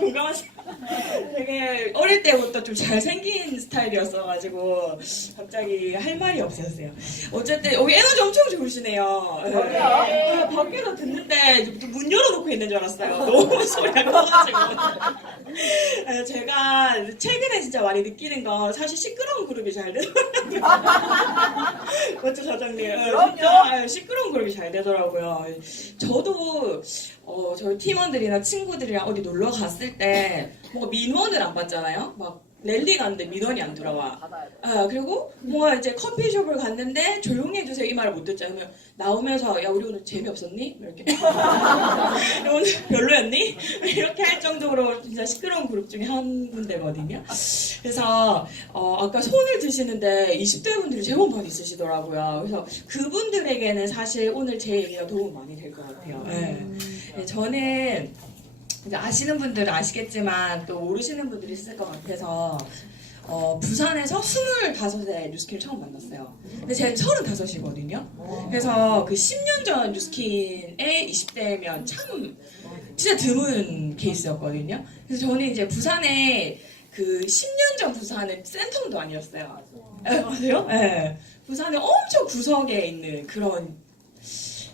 공감하세요? 되게 어릴 때부터 좀 잘생긴 스타일이었어가지고 갑자기 할 말이 없었어요. 어쨌든 여기 에너지 엄청 좋으시네요. 네. 밖에서 듣는데 문 열어놓고 있는 줄 알았어요. 너무 소리가 커가지고. 제가 최근에 진짜 많이 느끼는 건 사실 시끄러운 그룹이 잘 되더라고요. 맞죠, 사장님? 진짜 시끄러운 그룹이 잘 되더라고요. 저도 저희 팀원들이나 친구들이랑 어디 놀러 갔을 때 뭔가 민원을 안 받잖아요. 막 랠리 갔는데 민원이 안 들어와. 그리고 뭔가 이제 커피숍을 갔는데 조용히 해주세요 이 말을 못 듣잖아요. 나오면서 야 우리 오늘 재미없었니? 이렇게 오늘 별로였니? 이렇게 할 정도로 진짜 시끄러운 그룹 중에 한 군데거든요. 그래서 아까 손을 드시는데 20대 분들이 제법 많이 있으시더라고요. 그래서 그분들에게는 사실 오늘 제 얘기가 도움 많이 될 것 같아요. 네, 저는 이제 아시는 분들은 아시겠지만 또 모르시는 분들이 있을 것 같아서 부산에서 25세 뉴스킨을 처음 만났어요. 근데 제가 35이거든요. 그래서 그 10년 전 뉴스킨의 20대면 참 진짜 드문 케이스였거든요. 그래서 저는 이제 부산에 그 10년 전 부산은 센텀도 아니었어요. 맞아요? 네. 부산에 엄청 구석에 있는 그런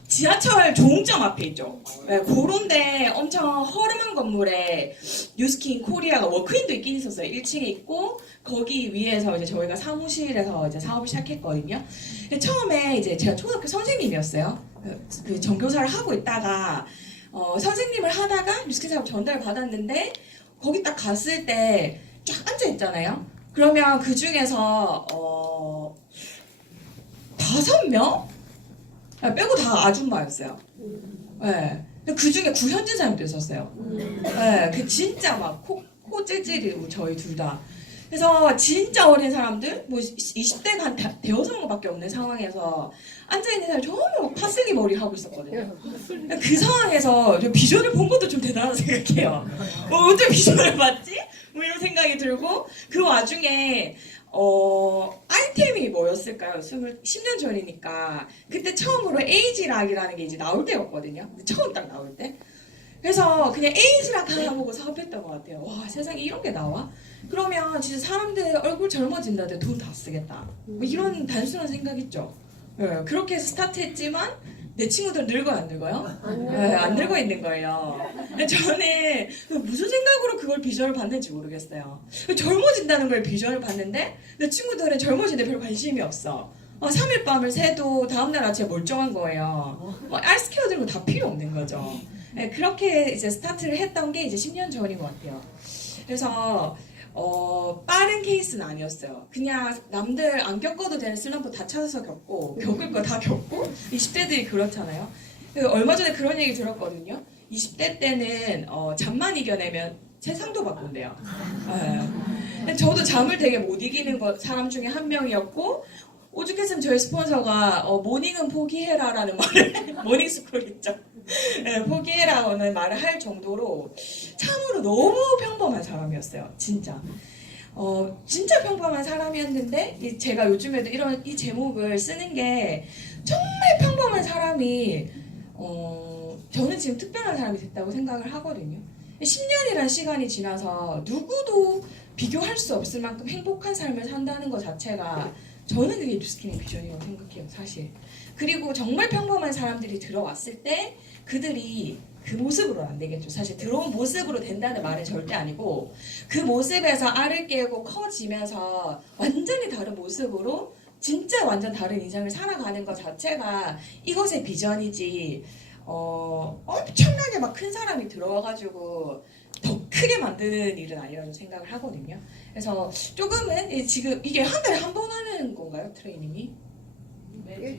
지하철 종점 앞에 있죠. 네, 그런데 엄청 허름한 건물에 뉴스킨 코리아가 워크인도 있긴 있었어요. 1층에 있고 거기 위에서 이제 저희가 사무실에서 이제 사업을 시작했거든요. 근데 처음에 이제 제가 초등학교 선생님이었어요. 그 전교사를 하고 있다가 선생님을 하다가 뉴스킨 사업 전달 받았는데 거기 딱 갔을 때 쫙 앉아 있잖아요. 그러면 그 중에서 5명? 빼고 다 아줌마였어요. 네. 그 중에 구현진 사람도 있었어요. 네. 그 진짜 막 코 찔찔이고 저희 둘 다. 그래서 진짜 어린 사람들, 뭐 20대가 한 대여섯 명밖에 없는 상황에서 앉아있는 사람이 전부 막 파슬리 머리 하고 있었거든요. 그 상황에서 비전을 본 것도 좀 대단하다고 생각해요. 언제 비전을 봤지? 뭐 이런 생각이 들고 그 와중에 아이템이 뭐였을까요? 10년 전이니까 그때 처음으로 에이지락이라는 게 이제 나올 때였거든요. 처음 딱 나올 때. 그래서 그냥 에이지락 하나 보고 사업했던 것 같아요. 와, 세상에 이런 게 나와? 그러면 진짜 사람들 얼굴 젊어진다는데 돈 다 쓰겠다. 뭐 이런 단순한 생각 있죠. 네, 그렇게 해서 스타트했지만 내 친구들은 늙어요, 안 늙어요? 네, 안 늙어 있는 거예요. 근데 저는 무슨 생각으로 그걸 비전을 봤는지 모르겠어요. 젊어진다는 걸 비전을 봤는데 내 친구들은 젊어지는데 별 관심이 없어. 3일 밤을 새도 다음날 아침에 멀쩡한 거예요. 알스케어 들고 다 필요 없는 거죠. 네, 그렇게 이제 스타트를 했던 게 이제 10년 전인 것 같아요. 그래서 빠른 케이스는 아니었어요. 그냥 남들 안 겪어도 되는 슬럼프 다 찾아서 겪고 겪을 거 다 겪고 20대들이 그렇잖아요. 얼마 전에 그런 얘기 들었거든요. 20대 때는 잠만 이겨내면 세상도 바꾼대요. 네. 저도 잠을 되게 못 이기는 사람 중에 한 명이었고 오죽했으면 저희 스폰서가 모닝은 포기해라라는 말을 모닝스쿨 있죠. 네, 포기해라는 말을 할 정도로 참으로 너무 평범한 사람이었어요. 진짜. 진짜 평범한 사람이었는데 제가 요즘에도 이 제목을 쓰는 게 정말 평범한 사람이 저는 지금 특별한 사람이 됐다고 생각을 하거든요. 10년이라는 시간이 지나서 누구도 비교할 수 없을 만큼 행복한 삶을 산다는 것 자체가 저는 그게 뉴스킨의 비전이라고 생각해요, 사실. 그리고 정말 평범한 사람들이 들어왔을 때 그들이 그 모습으로는 안 되겠죠. 사실 들어온 모습으로 된다는 말은 절대 아니고 그 모습에서 알을 깨고 커지면서 완전히 다른 모습으로 진짜 완전 다른 인생을 살아가는 것 자체가 이것의 비전이지 엄청나게 막 큰 사람이 들어와가지고 더 크게 만드는 일은 아니라고 생각을 하거든요. 그래서 조금은 지금 이게 한 달에 한 번 하는 건가요? 트레이닝이?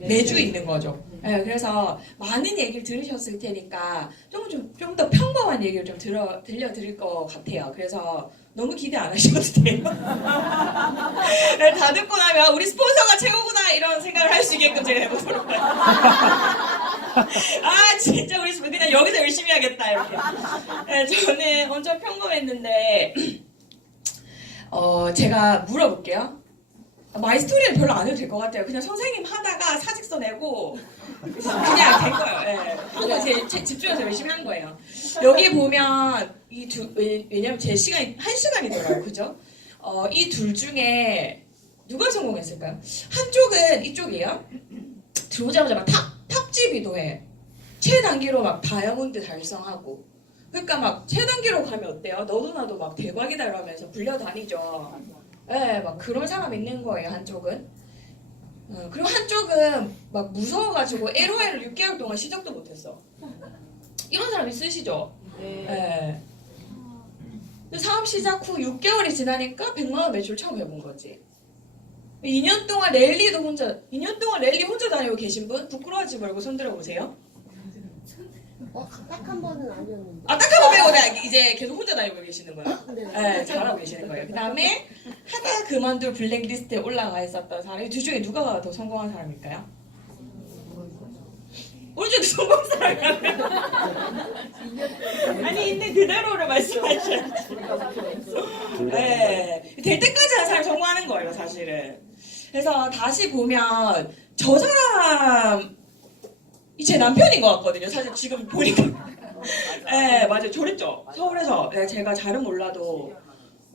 매주 있는 거죠. 네, 그래서 많은 얘기를 들으셨을 테니까 좀 더 평범한 얘기를 좀 들려드릴 것 같아요. 그래서 너무 기대 안 하셔도 돼요. 네, 다 듣고 나면 우리 스폰서가 최고구나 이런 생각을 할 수 있게끔 제가 해보도록 할게요. 진짜 우리 그냥 여기서 열심히 하겠다 이렇게. 네, 저는 엄청 평범했는데 제가 물어볼게요. 마이스토리는 별로 안 해도 될 것 같아요. 그냥 선생님 하다가 사직서 내고 그냥 된 거예요. 예. 그냥 제 집중해서 열심히 한 거예요. 여기 보면 왜냐면 제 시간이 1시간이더라고요. 그죠? 이 둘 중에 누가 성공했을까요? 한쪽은 이쪽이에요. 들어오자마자 막 탑집 이도해. 최단기로 막 다이아몬드 달성하고. 그러니까 막 최단기로 가면 어때요? 너도 나도 막 대박이다 이러면서 불려다니죠. 네, 막 그런 사람 있는 거예요, 한쪽은. 그리고 한쪽은 막 무서워가지고 LOL을 6개월 동안 시작도 못했어. 이런 사람 있으시죠? 네. 사업 시작 후 6개월이 지나니까 100만 원 매출 처음 해본 거지. 2년 동안 랠리 혼자 다니고 계신 분? 부끄러워하지 말고 손 들어보세요. 딱 한 번은 아니었는데. 딱 한 번 빼고 내가 이제 계속 혼자 다니고 계시는 거예요? 네. 네, 잘하고 계시는 거예요. 그 다음에 하다 그만둘 블랙리스트에 올라가 있었던 사람이 둘 중에 누가 더 성공한 사람일까요? 오른쪽도 성공한 사람이야. 아니 있는 그대로를 말씀하셔야지. 네, 될 때까지 한 사람이 성공하는 거예요, 사실은. 그래서 다시 보면 저 사람 제 남편인 것 같거든요. 사실 지금 보니까. 네, 맞아요. 저랬죠. 서울에서. 네, 제가 잘은 몰라도.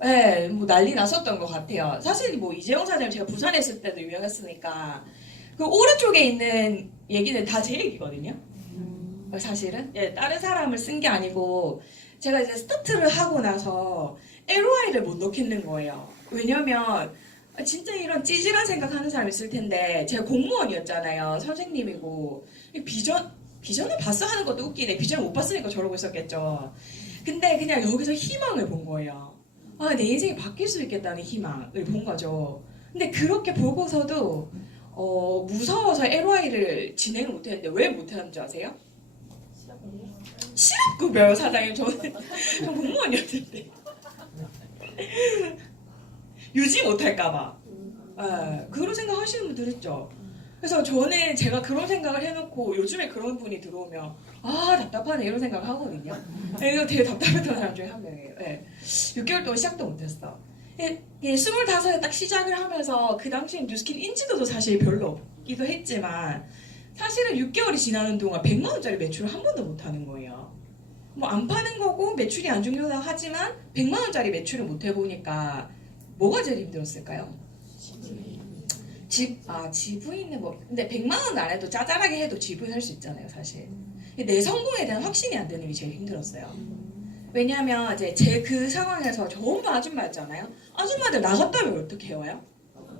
네, 뭐 난리 났었던 것 같아요. 사실 뭐 이재용 사장님 제가 부산에 있을 때도 유명했으니까 그 오른쪽에 있는 얘기는 다 제 얘기거든요. 사실은. 예, 다른 사람을 쓴 게 아니고 제가 이제 스타트를 하고 나서 LOI를 못 넣겠는 거예요. 왜냐면 진짜 이런 찌질한 생각하는 사람 있을 텐데 제가 공무원이었잖아요. 선생님이고 비전을 봤어 하는 것도 웃기네. 비전을 못 봤으니까 저러고 있었겠죠. 근데 그냥 여기서 희망을 본 거예요. 내 인생이 바뀔 수 있겠다는 희망을 본 거죠. 근데 그렇게 보고서도 무서워서 LOI를 진행을 못했는데 왜 못하는 줄 아세요? 실업급여요, 사장님. 전 공무원이었는데 유지 못할까봐. 그런 생각 하시는 분들 있죠. 그래서 저는 제가 그런 생각을 해놓고 요즘에 그런 분이 들어오면 답답하네 이런 생각을 하거든요. 이거 되게 답답했던 사람 중에 한 명이에요. 6개월 동안 시작도 못했어. 25에 딱 시작을 하면서 그 당시엔 뉴스킨 인지도도 사실 별로 없기도 했지만 사실은 6개월이 지나는 동안 100만 원짜리 매출을 한 번도 못하는 거예요. 뭐 안 파는 거고 매출이 안 중요하다고 하지만 100만 원짜리 매출을 못 해보니까 뭐가 제일 힘들었을까요? 지부인은 뭐 근데 100만 원 안 해도 짜잘하게 해도 지부인 할 수 있잖아요, 사실. 내 성공에 대한 확신이 안 드는 게 제일 힘들었어요. 왜냐하면 이제 제 그 상황에서 전부 아줌마였잖아요. 아줌마들 나갔다면 어떻게 해요?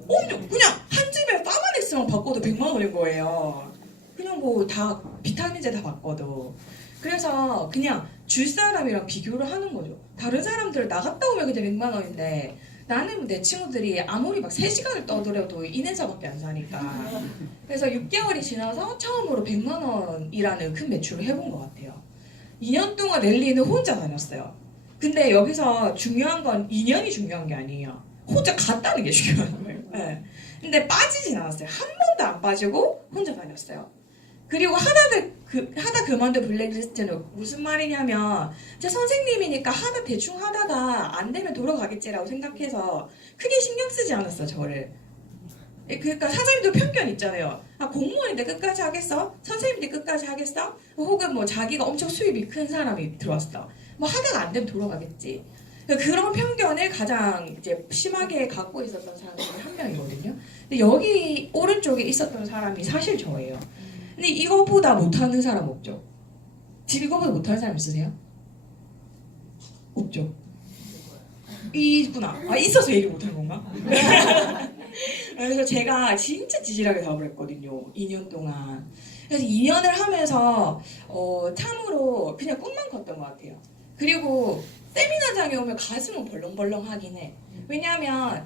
그냥 한 집에 파마넥스만 바꿔도 100만 원인 거예요. 그냥 뭐 다 비타민제 다 바꿔도. 그래서 그냥 줄 사람이랑 비교를 하는 거죠. 다른 사람들 나갔다 오면 그냥 100만 원인데 나는 내 친구들이 아무리 막 3시간을 떠들어도 인해서밖에 안 사니까. 그래서 6개월이 지나서 처음으로 100만 원이라는 큰 매출을 해본 것 같아요. 2년 동안 랠리는 혼자 다녔어요. 근데 여기서 중요한 건 2년이 중요한 게 아니에요. 혼자 갔다는 게 중요한 거예요. 네. 근데 빠지진 않았어요. 한 번도 안 빠지고 혼자 다녔어요. 그리고 하다 그만둔 블랙리스트는 무슨 말이냐면 제 선생님이니까 대충 하다가 안 되면 돌아가겠지라고 생각해서 크게 신경 쓰지 않았어, 저를. 그러니까 사장님도 편견 있잖아요. 공무원인데 끝까지 하겠어? 선생님인데 끝까지 하겠어? 혹은 뭐 자기가 엄청 수입이 큰 사람이 들어왔어. 뭐 하다가 안 되면 돌아가겠지. 그런 편견을 가장 이제 심하게 갖고 있었던 사람 중에 한 명이거든요. 근데 여기 오른쪽에 있었던 사람이 사실 저예요. 근데 이거보다 못하는 사람 없죠? 지금 이거보다 못하는 사람 있으세요? 없죠? 있구나. 있어서 얘기 못하는 건가? 그래서 제가 진짜 찌질하게 사업을 했거든요. 2년 동안. 그래서 2년을 하면서 참으로 그냥 꿈만 꿨던 것 같아요. 그리고 세미나장에 오면 가슴은 벌렁벌렁 하긴 해. 왜냐하면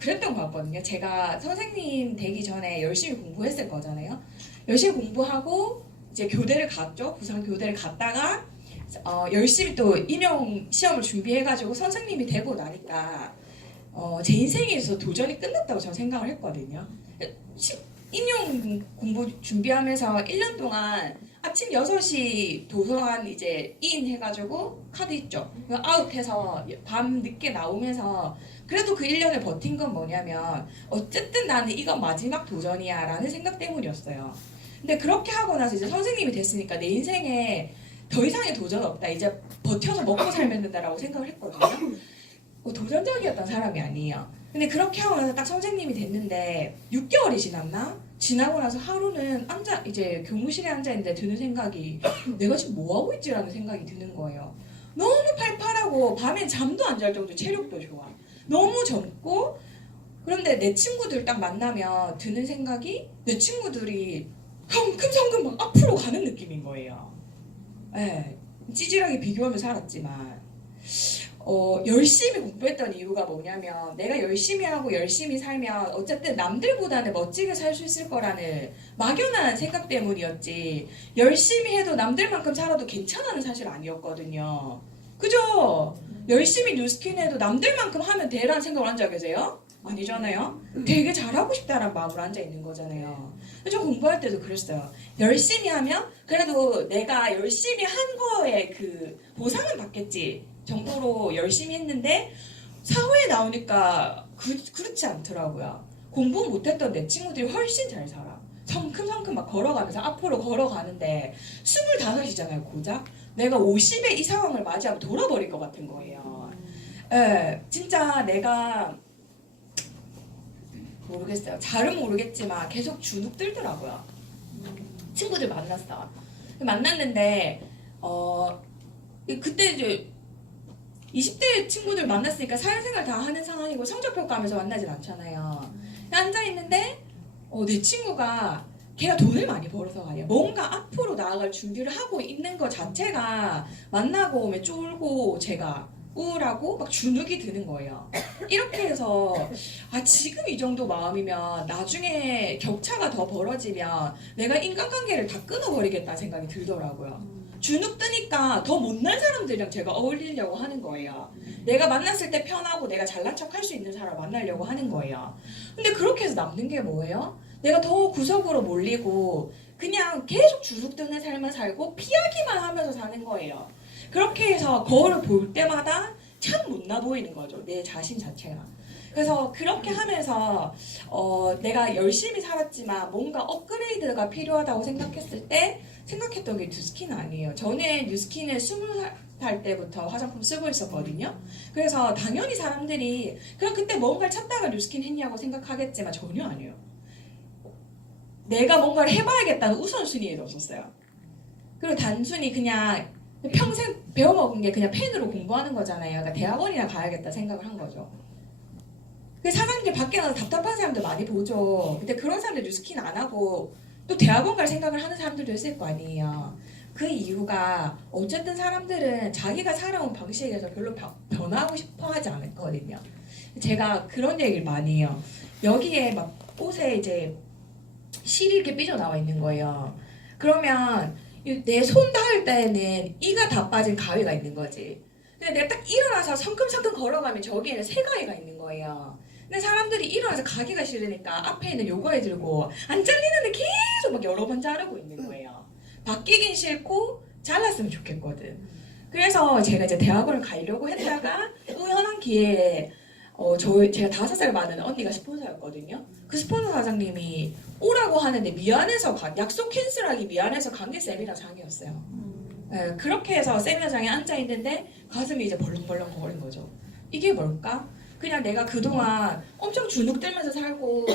그랬던 것 같거든요. 제가 선생님 되기 전에 열심히 공부했을 거잖아요. 열심히 공부하고 이제 교대를 갔죠. 부산 교대를 갔다가 열심히 또 임용 시험을 준비해가지고 선생님이 되고 나니까 제 인생에서 도전이 끝났다고 저는 생각을 했거든요. 임용 공부 준비하면서 1년 동안 아침 6시 도서관 이제 인 해가지고 카드 있죠. 아웃해서 밤 늦게 나오면서 그래도 그 1년을 버틴 건 뭐냐면 어쨌든 나는 이건 마지막 도전이야 라는 생각 때문이었어요. 근데 그렇게 하고 나서 이제 선생님이 됐으니까 내 인생에 더 이상의 도전 없다. 이제 버텨서 먹고 살면 된다라고 생각을 했거든요. 도전적이었던 사람이 아니에요. 근데 그렇게 하고 나서 딱 선생님이 됐는데 6개월이 지났나? 지나고 나서 하루는 이제 교무실에 앉아있는데 드는 생각이 내가 지금 뭐하고 있지라는 생각이 드는 거예요. 너무 팔팔하고 밤엔 잠도 안 잘 정도 체력도 좋아. 너무 젊고 그런데 내 친구들 딱 만나면 드는 생각이 내 친구들이 성큼성큼 막 앞으로 가는 느낌인 거예요. 네, 찌질하게 비교하며 살았지만 열심히 공부했던 이유가 뭐냐면 내가 열심히 하고 열심히 살면 어쨌든 남들보다는 멋지게 살 수 있을 거라는 막연한 생각 때문이었지 열심히 해도 남들만큼 살아도 괜찮아는 사실 아니었거든요. 그죠? 열심히 뉴스킨 해도 남들만큼 하면 돼라는 생각을 한 적 계세요? 아니잖아요. 되게 잘하고 싶다라는 마음으로 앉아있는 거잖아요. 저 공부할 때도 그랬어요. 열심히 하면 그래도 내가 열심히 한 거에 그 보상은 받겠지 정도로 열심히 했는데 사회에 나오니까 그렇지 않더라고요. 공부 못했던 내 친구들이 훨씬 잘 살아. 성큼성큼 막 걸어가면서 앞으로 걸어가는데 25이잖아요 고작. 내가 50에 이 상황을 맞이하면 돌아버릴 것 같은 거예요. 예, 진짜 내가 모르겠어요. 잘은 모르겠지만 계속 주눅 들더라고요. 친구들 만났어. 만났는데 그때 이제 20대 친구들 만났으니까 사회생활 다 하는 상황이고 성적평가하면서 만나진 않잖아요. 앉아있는데 내 친구가 걔가 돈을 많이 벌어서 가요. 뭔가 앞으로 나아갈 준비를 하고 있는 것 자체가 만나고 오면 쫄고 제가 우울하고 막 주눅이 드는 거예요. 이렇게 해서 지금 이 정도 마음이면 나중에 격차가 더 벌어지면 내가 인간관계를 다 끊어버리겠다는 생각이 들더라고요. 주눅 뜨니까 더 못난 사람들이랑 제가 어울리려고 하는 거예요. 내가 만났을 때 편하고 내가 잘난 척 할 수 있는 사람을 만나려고 하는 거예요. 근데 그렇게 해서 남는 게 뭐예요? 내가 더 구석으로 몰리고 그냥 계속 주눅 드는 삶을 살고 피하기만 하면서 사는 거예요. 그렇게 해서 거울을 볼 때마다 참 못나 보이는 거죠. 내 자신 자체가. 그래서 그렇게 하면서 내가 열심히 살았지만 뭔가 업그레이드가 필요하다고 생각했을 때 생각했던 게 뉴스킨 아니에요. 저는 뉴스킨을 20살 때부터 화장품 쓰고 있었거든요. 그래서 당연히 사람들이 그럼 그때 뭔가를 찾다가 뉴스킨 했냐고 생각하겠지만 전혀 아니에요. 내가 뭔가를 해봐야겠다는 우선순위에 없었어요. 그리고 단순히 그냥 평생 배워먹은 게 그냥 펜으로 공부하는 거잖아요. 그러니까 대학원이나 가야겠다 생각을 한 거죠. 사장님들 밖에 나가서 답답한 사람들 많이 보죠. 근데 그런 사람들 뉴스킨 안 하고 또 대학원 갈 생각을 하는 사람들도 있을 거 아니에요. 그 이유가 어쨌든 사람들은 자기가 살아온 방식에서 별로 변하고 싶어 하지 않거든요. 제가 그런 얘기를 많이 해요. 여기에 막 옷에 이제 실이 이렇게 삐져나와 있는 거예요. 그러면 내 손 닿을 때는 이가 다 빠진 가위가 있는 거지. 근데 내가 딱 일어나서 성큼성큼 걸어가면 저기에는 세 가위가 있는 거예요. 근데 사람들이 일어나서 가기가 싫으니까 앞에 있는 요거에 들고 안 잘리는데 계속 막 여러 번 자르고 있는 거예요. 바뀌긴 싫고 잘랐으면 좋겠거든. 그래서 제가 이제 대학원을 가려고 했다가 우연한 기회에 제가 5살 많은 언니가 스폰서였거든요. 그 스폰서 사장님이 오라고 하는데 미안해서 약속 캔슬하기 미안해서 강제 세미나장이었어요. 네, 그렇게 해서 세미나장에 앉아있는데 가슴이 이제 벌렁벌렁 거린 거죠. 이게 뭘까? 그냥 내가 그동안 엄청 주눅 들면서 살고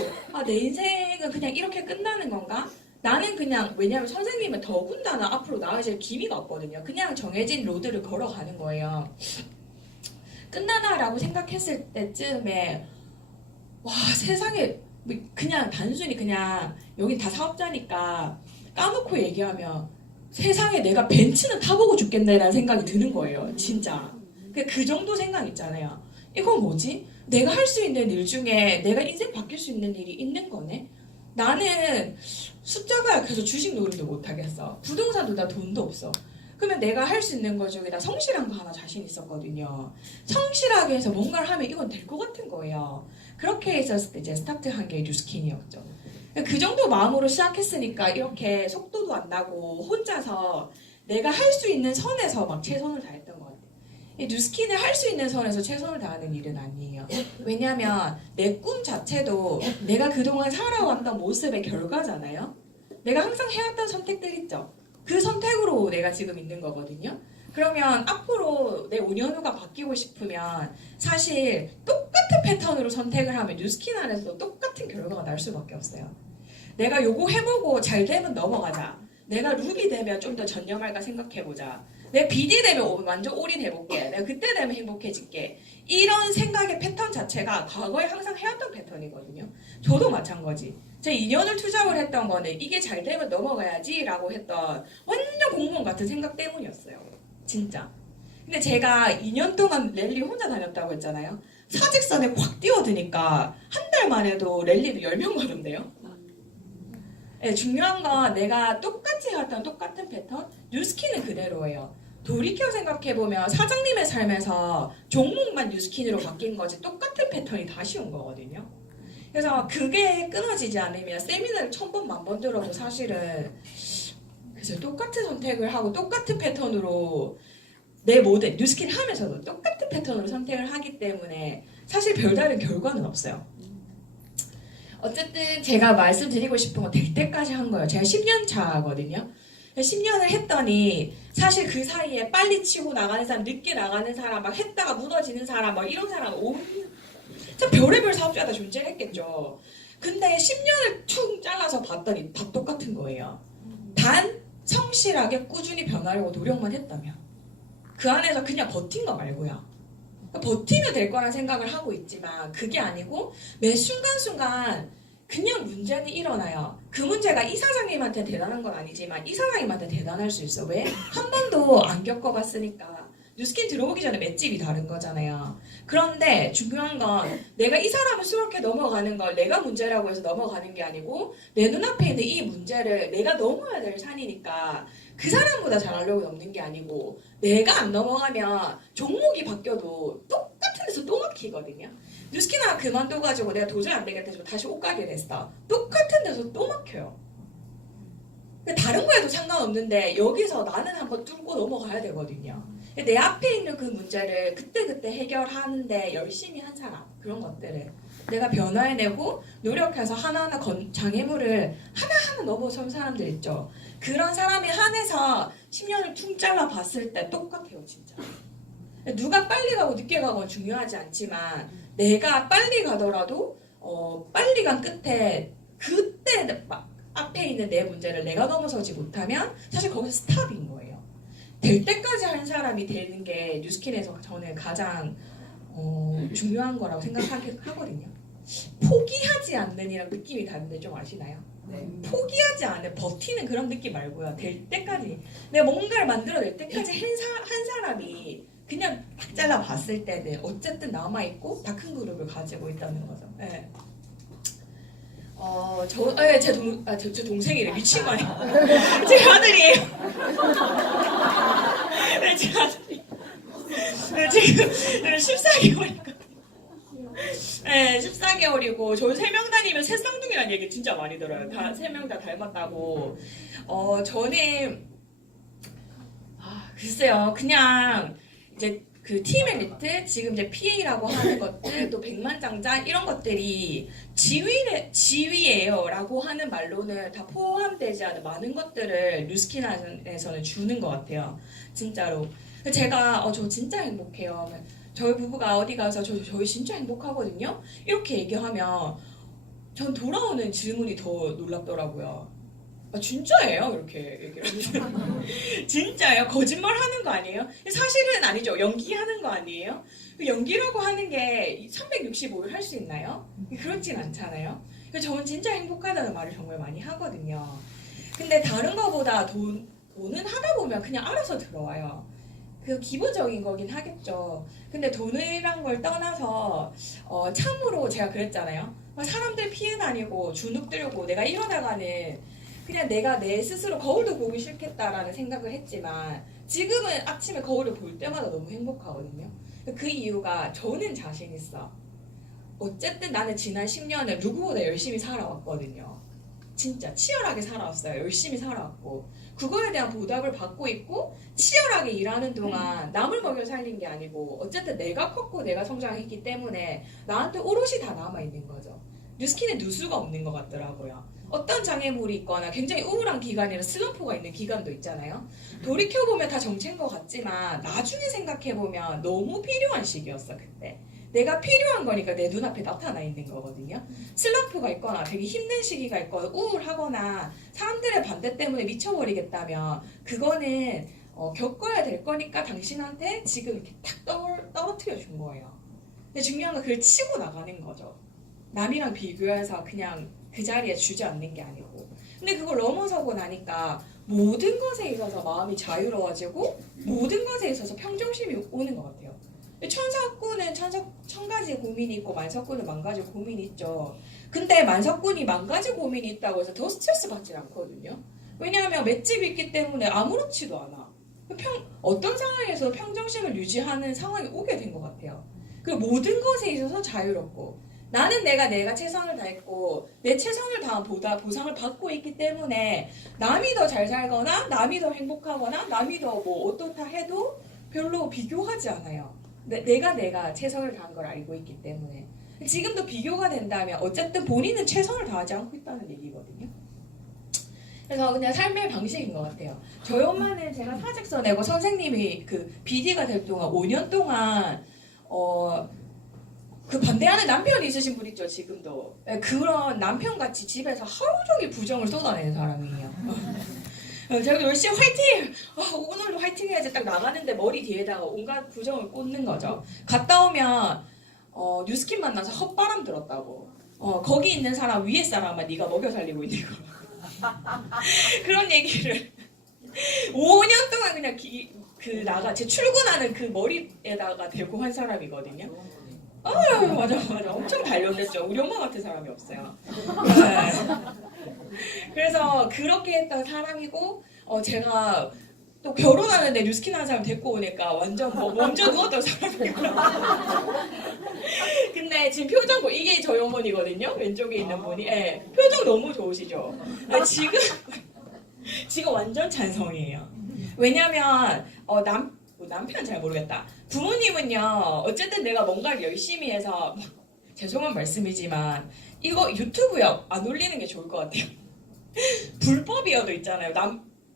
내 인생은 그냥 이렇게 끝나는 건가? 나는 그냥 왜냐면 선생님은 더군다나 앞으로 나아질 기미가 없거든요. 그냥 정해진 로드를 걸어가는 거예요. 끝나나라고 생각했을 때쯤에 와 세상에 그냥 단순히 그냥 여긴 다 사업자니까 까놓고 얘기하면 세상에 내가 벤츠는 타보고 죽겠네라는 생각이 드는 거예요. 진짜 그 정도 생각 있잖아요. 이건 뭐지? 내가 할 수 있는 일 중에 내가 인생 바뀔 수 있는 일이 있는 거네? 나는 숫자가 약해서 주식 노름도 못하겠어. 부동산도 나 돈도 없어. 그러면 내가 할 수 있는 것 중에 나 성실한 거 하나 자신 있었거든요. 성실하게 해서 뭔가를 하면 이건 될 것 같은 거예요. 그렇게 해서 이제 스타트한 게 뉴스킨이었죠. 그 정도 마음으로 시작했으니까 이렇게 속도도 안 나고 혼자서 내가 할 수 있는 선에서 막 최선을 다했던 것 같아요. 이 뉴스킨을 할 수 있는 선에서 최선을 다하는 일은 아니에요. 왜냐하면 내 꿈 자체도 내가 그동안 살아왔던 모습의 결과잖아요. 내가 항상 해왔던 선택들 있죠. 그 선택으로 내가 지금 있는 거거든요. 그러면 앞으로 내 5년 후가 바뀌고 싶으면 사실 똑같은 패턴으로 선택을 하면 뉴스킨 안에서 똑같은 결과가 날 수밖에 없어요. 내가 요거 해보고 잘 되면 넘어가자. 내가 루비 되면 좀 더 전념할까 생각해보자. 내가 BD 되면 완전 올인해볼게. 내가 그때 되면 행복해질게. 이런 생각의 패턴 자체가 과거에 항상 해왔던 패턴이거든요. 저도 마찬가지. 제 2년을 투자를 했던 거는 이게 잘 되면 넘어가야지 라고 했던 완전 공무원 같은 생각 때문이었어요. 진짜. 근데 제가 2년 동안 랠리 혼자 다녔다고 했잖아요. 사직선에 확 뛰어드니까 한 달 만에도 랠리도 10명 가던데요. 네, 중요한 건 내가 똑같이 해왔던 똑같은 패턴, 뉴스킨은 그대로예요. 돌이켜 생각해보면 사장님의 삶에서 종목만 뉴스킨으로 바뀐 거지 똑같은 패턴이 다시 온 거거든요. 그래서 그게 끊어지지 않으면 세미나를 1000번, 10,000번 들어도 사실은 그래서 똑같은 선택을 하고 똑같은 패턴으로 내 모든 뉴스킨 하면서도 똑같은 패턴으로 선택을 하기 때문에 사실 별다른 결과는 없어요. 어쨌든 제가 말씀드리고 싶은 건 될 때까지 한 거예요. 제가 10년 차거든요. 10년을 했더니 사실 그 사이에 빨리 치고 나가는 사람, 늦게 나가는 사람, 막 했다가 무너지는 사람, 막 이런 사람 참 별의별 사업자가 다 존재했겠죠. 근데 10년을 툭 잘라서 봤더니 다 똑같은 거예요. 단 성실하게 꾸준히 변하려고 노력만 했다면 그 안에서 그냥 버틴 거 말고요. 버티면 될 거란 생각을 하고 있지만 그게 아니고 매 순간순간 그냥 문제는 일어나요. 그 문제가 이 사장님한테 대단한 건 아니지만 이 사장님한테 대단할 수 있어. 왜? 한 번도 안 겪어봤으니까. 뉴스킨 들어오기 전에 맷집이 다른 거잖아요. 그런데 중요한 건 내가 이 사람을 수렇게 넘어가는 걸 내가 문제라고 해서 넘어가는 게 아니고 내 눈앞에 있는 이 문제를 내가 넘어야 될 산이니까 그 사람보다 잘하려고 넘는 게 아니고 내가 안 넘어가면 종목이 바뀌어도 똑같은 데서 또 막히거든요. 뉴스킨아 그만둬가지고 내가 도저히 안 되겠다 해서 다시 옷 가게 됐어. 똑같은 데서 또 막혀요. 다른 거에도 상관없는데 여기서 나는 한번 뚫고 넘어가야 되거든요. 내 앞에 있는 그 문제를 그때그때 해결하는데 열심히 한 사람, 그런 것들을 내가 변화해내고 노력해서 하나하나 장애물을 하나하나 넘어선 사람들 있죠. 그런 사람에 한해서 10년을 퉁 잘라 봤을 때 똑같아요, 진짜. 누가 빨리 가고 늦게 가고 중요하지 않지만 내가 빨리 가더라도 빨리 간 끝에 그때 앞에 있는 내 문제를 내가 넘어서지 못하면 사실 거기서 스탑인 거예요. 될 때까지 한 사람이 되는 게 뉴스킨에서 저는 가장 중요한 거라고 생각하거든요. 포기하지 않는 이랑 느낌이 다른데 좀 아시나요? 네. 포기하지 않는 버티는 그런 느낌 말고요. 될 때까지 내가 뭔가를 만들어낼 때까지 한 사람이 그냥 딱 잘라 봤을 때는 어쨌든 남아있고 다 큰 그룹을 가지고 있다는 거죠. 네. 제 동생이래. 미친 거 아니야? 제 아들이에요. 네, 제 아들이. 네, 지금 14개월이거든요. 네, 14개월이고 저 3명 다니면 새 쌍둥이라는 얘기 진짜 많이 들어요. 다 3명 다 닮았다고. 저는 글쎄요. 그냥 이제 그 팀 엘리트, 지금 이제 PA라고 하는 것들, 또 백만장자 이런 것들이 지위예요 라고 하는 말로는 다 포함되지 않은 많은 것들을 뉴스킨 안에서는 주는 것 같아요. 진짜로. 제가 저 진짜 행복해요. 저희 부부가 어디 가서 저희 진짜 행복하거든요. 이렇게 얘기하면 전 돌아오는 질문이 더 놀랍더라고요. 아, 진짜예요? 이렇게 얘기를 하죠. 진짜예요? 거짓말 하는 거 아니에요? 사실은 아니죠. 연기하는 거 아니에요? 연기라고 하는 게 365일 할 수 있나요? 그렇진 않잖아요. 저는 진짜 행복하다는 말을 정말 많이 하거든요. 근데 다른 거보다 돈은 하다 보면 그냥 알아서 들어와요. 그 기본적인 거긴 하겠죠. 근데 돈이란 걸 떠나서 참으로 제가 그랬잖아요. 사람들 피해 다니고 주눅 들고 내가 이러다가는 그냥 내가 내 스스로 거울도 보기 싫겠다라는 생각을 했지만 지금은 아침에 거울을 볼 때마다 너무 행복하거든요. 그 이유가 저는 자신 있어. 어쨌든 나는 지난 10년을 누구보다 열심히 살아왔거든요. 진짜 치열하게 살아왔어요. 열심히 살아왔고 그거에 대한 보답을 받고 있고 치열하게 일하는 동안 남을 먹여 살린 게 아니고 어쨌든 내가 컸고 내가 성장했기 때문에 나한테 오롯이 다 남아있는 거죠. 뉴스킨은 누수가 없는 것 같더라고요. 어떤 장애물이 있거나 굉장히 우울한 기간이나 슬럼프가 있는 기간도 있잖아요. 돌이켜보면 다 정체인 것 같지만 나중에 생각해보면 너무 필요한 시기였어 그때. 내가 필요한 거니까 내 눈앞에 나타나 있는 거거든요. 슬럼프가 있거나 되게 힘든 시기가 있거나 우울하거나 사람들의 반대 때문에 미쳐버리겠다면 그거는 겪어야 될 거니까 당신한테 지금 이렇게 탁 떨어뜨려 준 거예요. 근데 중요한 건 그걸 치고 나가는 거죠. 남이랑 비교해서 그냥 그 자리에 주저앉는 게 아니고. 근데 그걸 넘어서고 나니까 모든 것에 있어서 마음이 자유로워지고 모든 것에 있어서 평정심이 오는 것 같아요. 천사꾼은 천 가지 고민이 있고 만사꾼은 만 가지 고민이 있죠. 근데 만사꾼이 만 가지 고민이 있다고 해서 더 스트레스 받지 않거든요. 왜냐하면 맷집이 있기 때문에 아무렇지도 않아. 어떤 상황에서 평정심을 유지하는 상황이 오게 된 것 같아요. 그리고 모든 것에 있어서 자유롭고 나는 내가 최선을 다했고 내 최선을 다한 보상을 받고 있기 때문에 남이 더 잘 살거나 남이 더 행복하거나 남이 더 뭐 어떻다 해도 별로 비교하지 않아요. 내가 최선을 다한 걸 알고 있기 때문에. 지금도 비교가 된다면 어쨌든 본인은 최선을 다하지 않고 있다는 얘기거든요. 그래서 그냥 삶의 방식인 것 같아요. 저희 엄마는 제가 사직서 내고 선생님이 그 BD가 될 동안 5년 동안 그 반대하는 남편이 있으신 분 있죠, 지금도. 그런 남편같이 집에서 하루 종일 부정을 쏟아내는 사람이에요. 제가 열심히 화이팅! 오늘도 화이팅 해야지 딱 나가는데 머리 뒤에다가 온갖 부정을 꽂는 거죠. 갔다 오면 뉴스킨 만나서 헛바람 들었다고. 거기 있는 사람 위에 사람만 네가 먹여 살리고 있는 거. 그런 얘기를 5년 동안 그냥 제 출근하는 그 머리에다가 대고 한 사람이거든요. 맞아. 엄청 단련됐죠. 우리 엄마 같은 사람이 없어요. 네. 그래서 그렇게 했던 사람이고, 제가 또 결혼하는데 뉴스킨 하는 사람 데리고 오니까 완전 먼저 누웠던 사람이고. 근데 지금 표정 이게 저희 어머니거든요. 왼쪽에 있는 분이. 네, 표정 너무 좋으시죠. 지금 완전 찬성이에요. 왜냐면 남편 잘 모르겠다. 부모님은요, 어쨌든 내가 뭔가를 열심히 해서 죄송한 말씀이지만 이거 유튜브에 안 올리는 게 좋을 것 같아요. 불법이어도 있잖아요.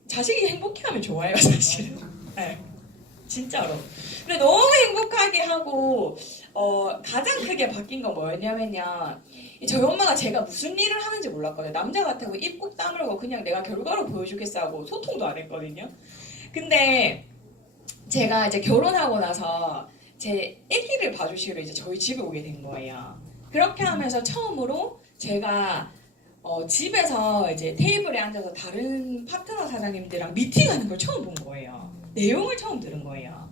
자식이 행복해하면 좋아요, 사실은. 네, 진짜로. 근데 너무 행복하게 하고 가장 크게 바뀐 건 뭐였냐면요. 저희 엄마가 제가 무슨 일을 하는지 몰랐거든요. 남자 같다고 입 꼭 다물고 그냥 내가 결과로 보여주겠어 하고 소통도 안 했거든요. 근데 제가 이제 결혼하고 나서 제 아기를 봐주시러 이제 저희 집에 오게 된 거예요. 그렇게 하면서 처음으로 제가 집에서 이제 테이블에 앉아서 다른 파트너 사장님들이랑 미팅하는 걸 처음 본 거예요. 내용을 처음 들은 거예요.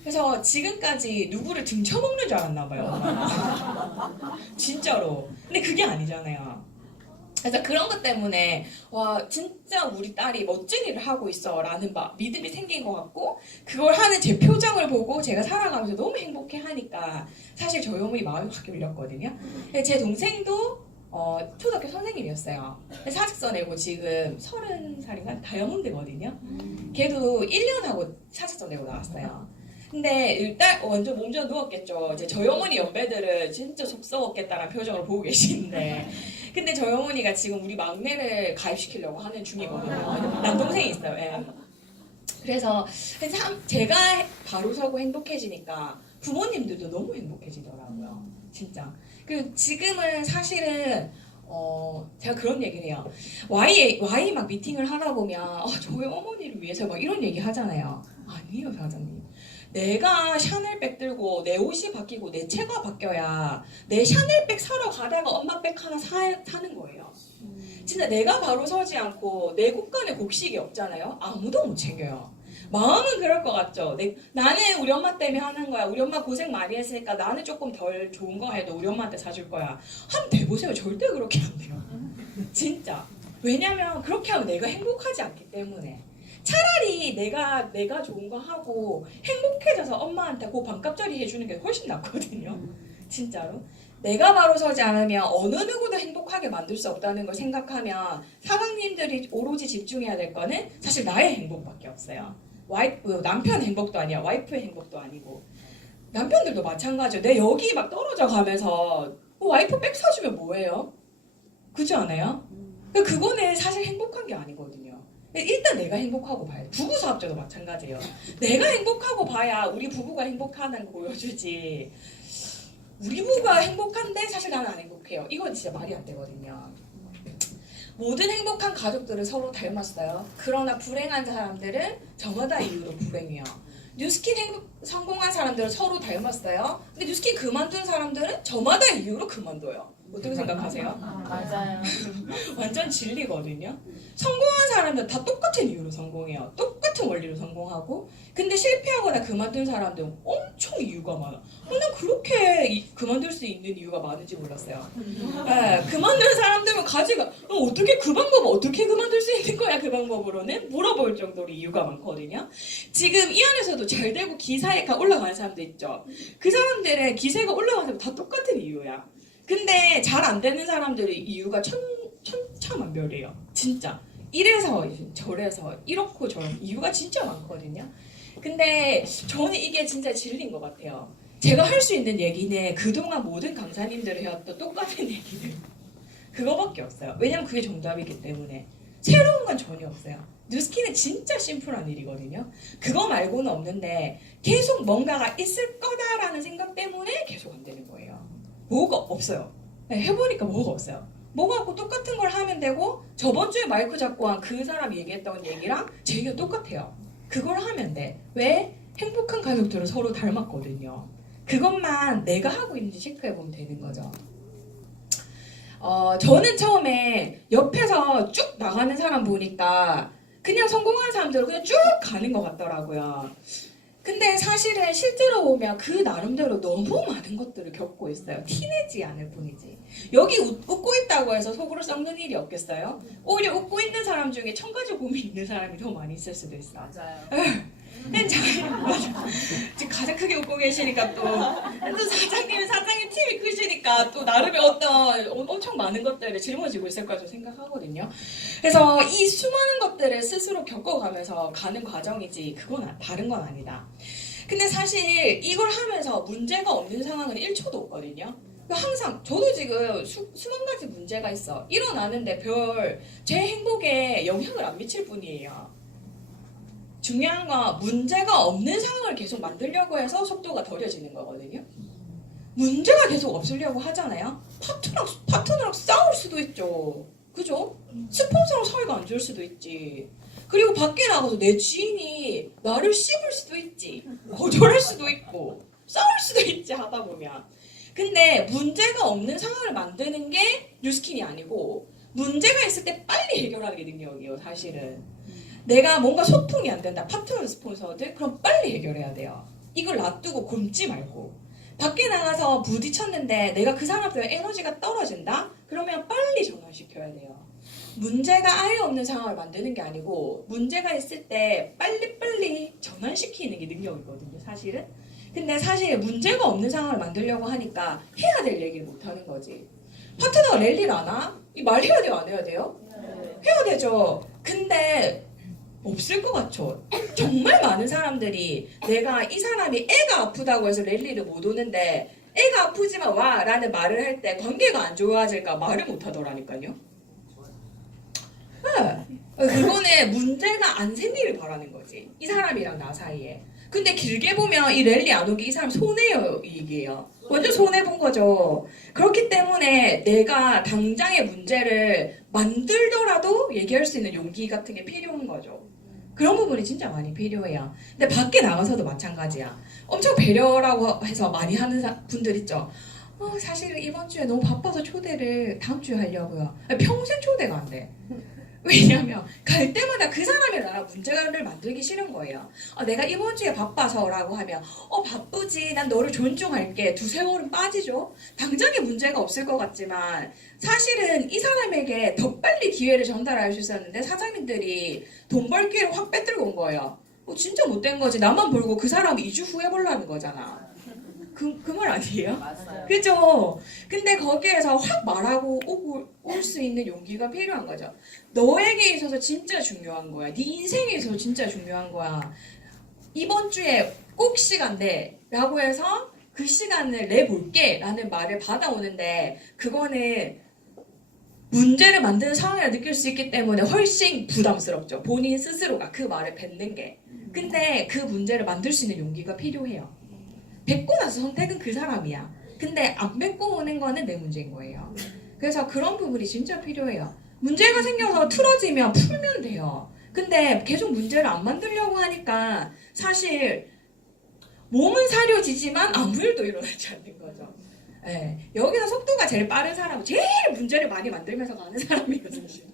그래서 지금까지 누구를 등쳐먹는 줄 알았나 봐요, 엄마가. 진짜로. 근데 그게 아니잖아요. 그래서 그런 것 때문에 와 진짜 우리 딸이 멋진 일을 하고 있어 라는 믿음이 생긴 것 같고 그걸 하는 제 표정을 보고 제가 살아가면서 너무 행복해 하니까 사실 저희 어머니 마음이 확 열렸거든요. 제 동생도 초등학교 선생님이었어요. 사직서 내고 지금 30살인가 다이아몬드거든요. 걔도 1년 하고 사직서 내고 나왔어요. 근데 일단 완전 몸져 누웠겠죠. 이제 저희 어머니 연배들은 진짜 속 썩었겠다라는 표정을 보고 계시는데 근데 저희 어머니가 지금 우리 막내를 가입시키려고 하는 중이거든요. 남동생이 있어요. 예. 그래서 제가 바로 서고 행복해지니까 부모님들도 너무 행복해지더라고요. 진짜. 그리고 지금은 사실은 제가 그런 얘기를 해요. Y 막 미팅을 하다 보면 저희 어머니를 위해서 막 이런 얘기 하잖아요. 아니에요, 사장님. 내가 샤넬백 들고 내 옷이 바뀌고 내 채가 바뀌어야 내 샤넬백 사러 가다가 엄마 백 하나 사는 거예요. 진짜 내가 바로 서지 않고 내 곳간에 곡식이 없잖아요. 아무도 못 챙겨요. 마음은 그럴 것 같죠. 나는 우리 엄마 때문에 하는 거야. 우리 엄마 고생 많이 했으니까 나는 조금 덜 좋은 거 해도 우리 엄마한테 사줄 거야. 한번 대보세요. 절대 그렇게 안 돼요. 진짜. 왜냐면 그렇게 하면 내가 행복하지 않기 때문에. 차라리 내가 좋은 거 하고 행복해져서 엄마한테 그 반값짜리 해주는 게 훨씬 낫거든요. 진짜로. 내가 바로 서지 않으면 어느 누구도 행복하게 만들 수 없다는 걸 생각하면 사장님들이 오로지 집중해야 될 거는 사실 나의 행복밖에 없어요. 남편 행복도 아니야. 와이프의 행복도 아니고. 남편들도 마찬가지예요. 내 여기 막 떨어져 가면서 와이프 백 사주면 뭐예요? 그렇지 않아요? 그거는 사실 행복한 게 아니거든요. 일단 내가 행복하고 봐야 돼. 부부 사업자도 마찬가지예요. 내가 행복하고 봐야 우리 부부가 행복하다는 거 보여주지. 우리 부부가 행복한데 사실 나는 안 행복해요. 이건 진짜 말이 안 되거든요. 모든 행복한 가족들은 서로 닮았어요. 그러나 불행한 사람들은 저마다 이유로 불행해요. 뉴스킨 성공한 사람들은 서로 닮았어요. 근데 뉴스킨 그만둔 사람들은 저마다 이유로 그만둬요. 어떻게 생각하세요? 맞아요. 완전 진리거든요. 성공한 사람들은 다 똑같은 이유로 성공해요. 똑같은 원리로 성공하고. 근데 실패하거나 그만둔 사람들은 엄청 이유가 많아. 난 그렇게 그만둘 수 있는 이유가 많은지 몰랐어요. 네, 그만둔 사람들은 가지가 어떻게 그 방법 어떻게 그만둘 수 있는 거야 그 방법으로는 물어볼 정도로 이유가 많거든요. 지금 이 안에서도 잘 되고 기사에 올라가는 사람들 있죠. 그 사람들의 기세가 올라가는 사람 다 똑같은 이유야. 근데 잘 안 되는 사람들의 이유가 천차만별이에요. 진짜. 이래서 저래서 이렇고 저렇고 이유가 진짜 많거든요. 근데 저는 이게 진짜 진리인 것 같아요. 제가 할 수 있는 얘기는 그동안 모든 강사님들이 해왔던 똑같은 얘기들. 그거밖에 없어요. 왜냐면 그게 정답이기 때문에. 새로운 건 전혀 없어요. 뉴스킨은 진짜 심플한 일이거든요. 그거 말고는 없는데 계속 뭔가가 있을 거다라는 생각 때문에 계속 안 되는 거예요. 뭐가 없어요. 네, 해보니까 뭐가 없어요. 뭐가 없고 똑같은 걸 하면 되고 저번 주에 마이크 잡고 한 그 사람 얘기했던 얘기랑 제 얘기가 똑같아요. 그걸 하면 돼. 왜? 행복한 가족들은 서로 닮았거든요. 그것만 내가 하고 있는지 체크해보면 되는 거죠. 저는 처음에 옆에서 쭉 나가는 사람 보니까 그냥 성공한 사람들은 그냥 쭉 가는 것 같더라고요. 근데 사실은 실제로 보면 그 나름대로 너무 많은 것들을 겪고 있어요. 티내지 않을 뿐이지. 여기 웃고 있다고 해서 속으로 썩는 일이 없겠어요? 오히려 웃고 있는 사람 중에 1000가지 고민 있는 사람이 더 많이 있을 수도 있어. 맞아요. 지금 가장 크게 웃고 계시니까 또 사장님 팀이 크시니까 또 나름의 어떤 엄청 많은 것들을 짊어지고 있을 거라고 생각하거든요. 그래서 이 수많은 것들을 스스로 겪어가면서 가는 과정이지 그건 다른 건 아니다. 근데 사실 이걸 하면서 문제가 없는 상황은 1초도 없거든요. 항상 저도 지금 수만 가지 문제가 있어. 일어나는데 제 행복에 영향을 안 미칠 뿐이에요. 중요한 건 문제가 없는 상황을 계속 만들려고 해서 속도가 더뎌지는 거거든요. 문제가 계속 없으려고 하잖아요. 파트너랑 싸울 수도 있죠. 그죠? 스폰서랑 사이가 안 좋을 수도 있지. 그리고 밖에 나가서 내 지인이 나를 씹을 수도 있지. 거절할 수도 있고 싸울 수도 있지 하다 보면. 근데 문제가 없는 상황을 만드는 게 뉴스킨이 아니고 문제가 있을 때 빨리 해결하는 게 능력이에요. 사실은. 내가 뭔가 소통이 안 된다. 파트너 스폰서들? 그럼 빨리 해결해야 돼요. 이걸 놔두고 굶지 말고. 밖에 나가서 부딪혔는데 내가 그 사람 때문에 에너지가 떨어진다? 그러면 빨리 전환시켜야 돼요. 문제가 아예 없는 상황을 만드는 게 아니고 문제가 있을 때 빨리빨리 전환시키는 게 능력이거든요. 사실은. 근데 사실 문제가 없는 상황을 만들려고 하니까 해야 될 얘기를 못하는 거지. 파트너가 랠리를 안 와? 이 말 해야 돼요? 안 해야 돼요? 해야 되죠. 근데 없을 것 같죠. 정말 많은 사람들이 내가 이 사람이 애가 아프다고 해서 랠리를 못 오는데 애가 아프지만 와 라는 말을 할 때 관계가 안 좋아질까 말을 못 하더라니까요. 네. 그거는 문제가 안 생기길 바라는 거지. 이 사람이랑 나 사이에. 근데 길게 보면 이 랠리 안 오기 이 사람 손해이익이에요. 완전 손해본 거죠. 그렇기 때문에 내가 당장의 문제를 만들더라도 얘기할 수 있는 용기 같은 게 필요한 거죠. 그런 부분이 진짜 많이 필요해요. 근데 밖에 나가서도 마찬가지야. 엄청 배려라고 해서 많이 하는 분들 있죠. 사실은 이번 주에 너무 바빠서 초대를 다음 주에 하려고요. 평생 초대가 안 돼. 왜냐면 갈 때마다 그 사람이 나랑 문제를 만들기 싫은 거예요. 내가 이번 주에 바빠서라고 하면 바쁘지 난 너를 존중할게. 2-3월은 빠지죠. 당장에 문제가 없을 것 같지만 사실은 이 사람에게 더 빨리 기회를 전달할 수 있었는데 사장님들이 돈 벌 기회를 확 빼들고 온 거예요. 진짜 못된 거지. 나만 벌고 그 사람이 2주 후에 보려는 거잖아. 그 말 아니에요? 맞아요. 그죠? 근데 거기에서 확 말하고 올 수 있는 용기가 필요한 거죠. 너에게 있어서 진짜 중요한 거야. 네 인생에 있어서 진짜 중요한 거야. 이번 주에 꼭 시간 내 라고 해서 그 시간을 내볼게 라는 말을 받아오는데 그거는 문제를 만드는 상황이라 느낄 수 있기 때문에 훨씬 부담스럽죠. 본인 스스로가 그 말을 뱉는 게. 근데 그 문제를 만들 수 있는 용기가 필요해요. 뱉고 나서 선택은 그 사람이야. 근데 안 뱉고 오는 거는 내 문제인 거예요. 그래서 그런 부분이 진짜 필요해요. 문제가 생겨서 틀어지면 풀면 돼요. 근데 계속 문제를 안 만들려고 하니까 사실 몸은 사려지지만 아무 일도 일어나지 않는 거죠. 네. 여기서 속도가 제일 빠른 사람은 제일 문제를 많이 만들면서 가는 사람이에요, 사실.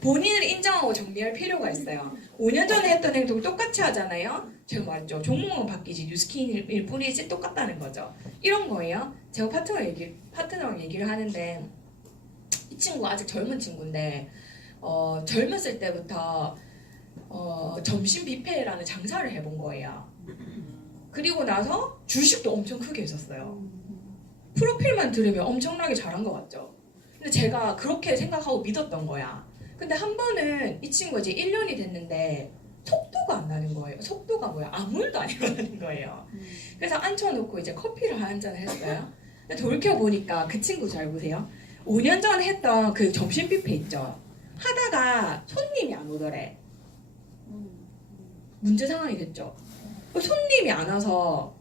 본인을 인정하고 정리할 필요가 있어요. 5년 전에 했던 행동 똑같이 하잖아요. 제가 말했죠. 종목은 바뀌지 뉴스킨일 뿐이지 똑같다는 거죠. 이런 거예요. 제가 파트너랑 얘기를 하는데 이 친구 아직 젊은 친구인데 젊었을 때부터 점심 뷔페라는 장사를 해본 거예요. 그리고 나서 주식도 엄청 크게 했었어요. 프로필만 들으면 엄청나게 잘한 것 같죠. 근데 제가 그렇게 생각하고 믿었던 거야. 근데 한 번은 이 친구가 이제 1년이 됐는데 속도가 안 나는 거예요. 속도가 뭐야? 아무 일도 안 일어나는 거예요. 그래서 앉혀놓고 이제 커피를 한 잔 했어요. 근데 돌이켜보니까 그 친구 잘 보세요. 5년 전에 했던 그 점심 뷔페 있죠. 하다가 손님이 안 오더래. 문제 상황이 됐죠. 손님이 안 와서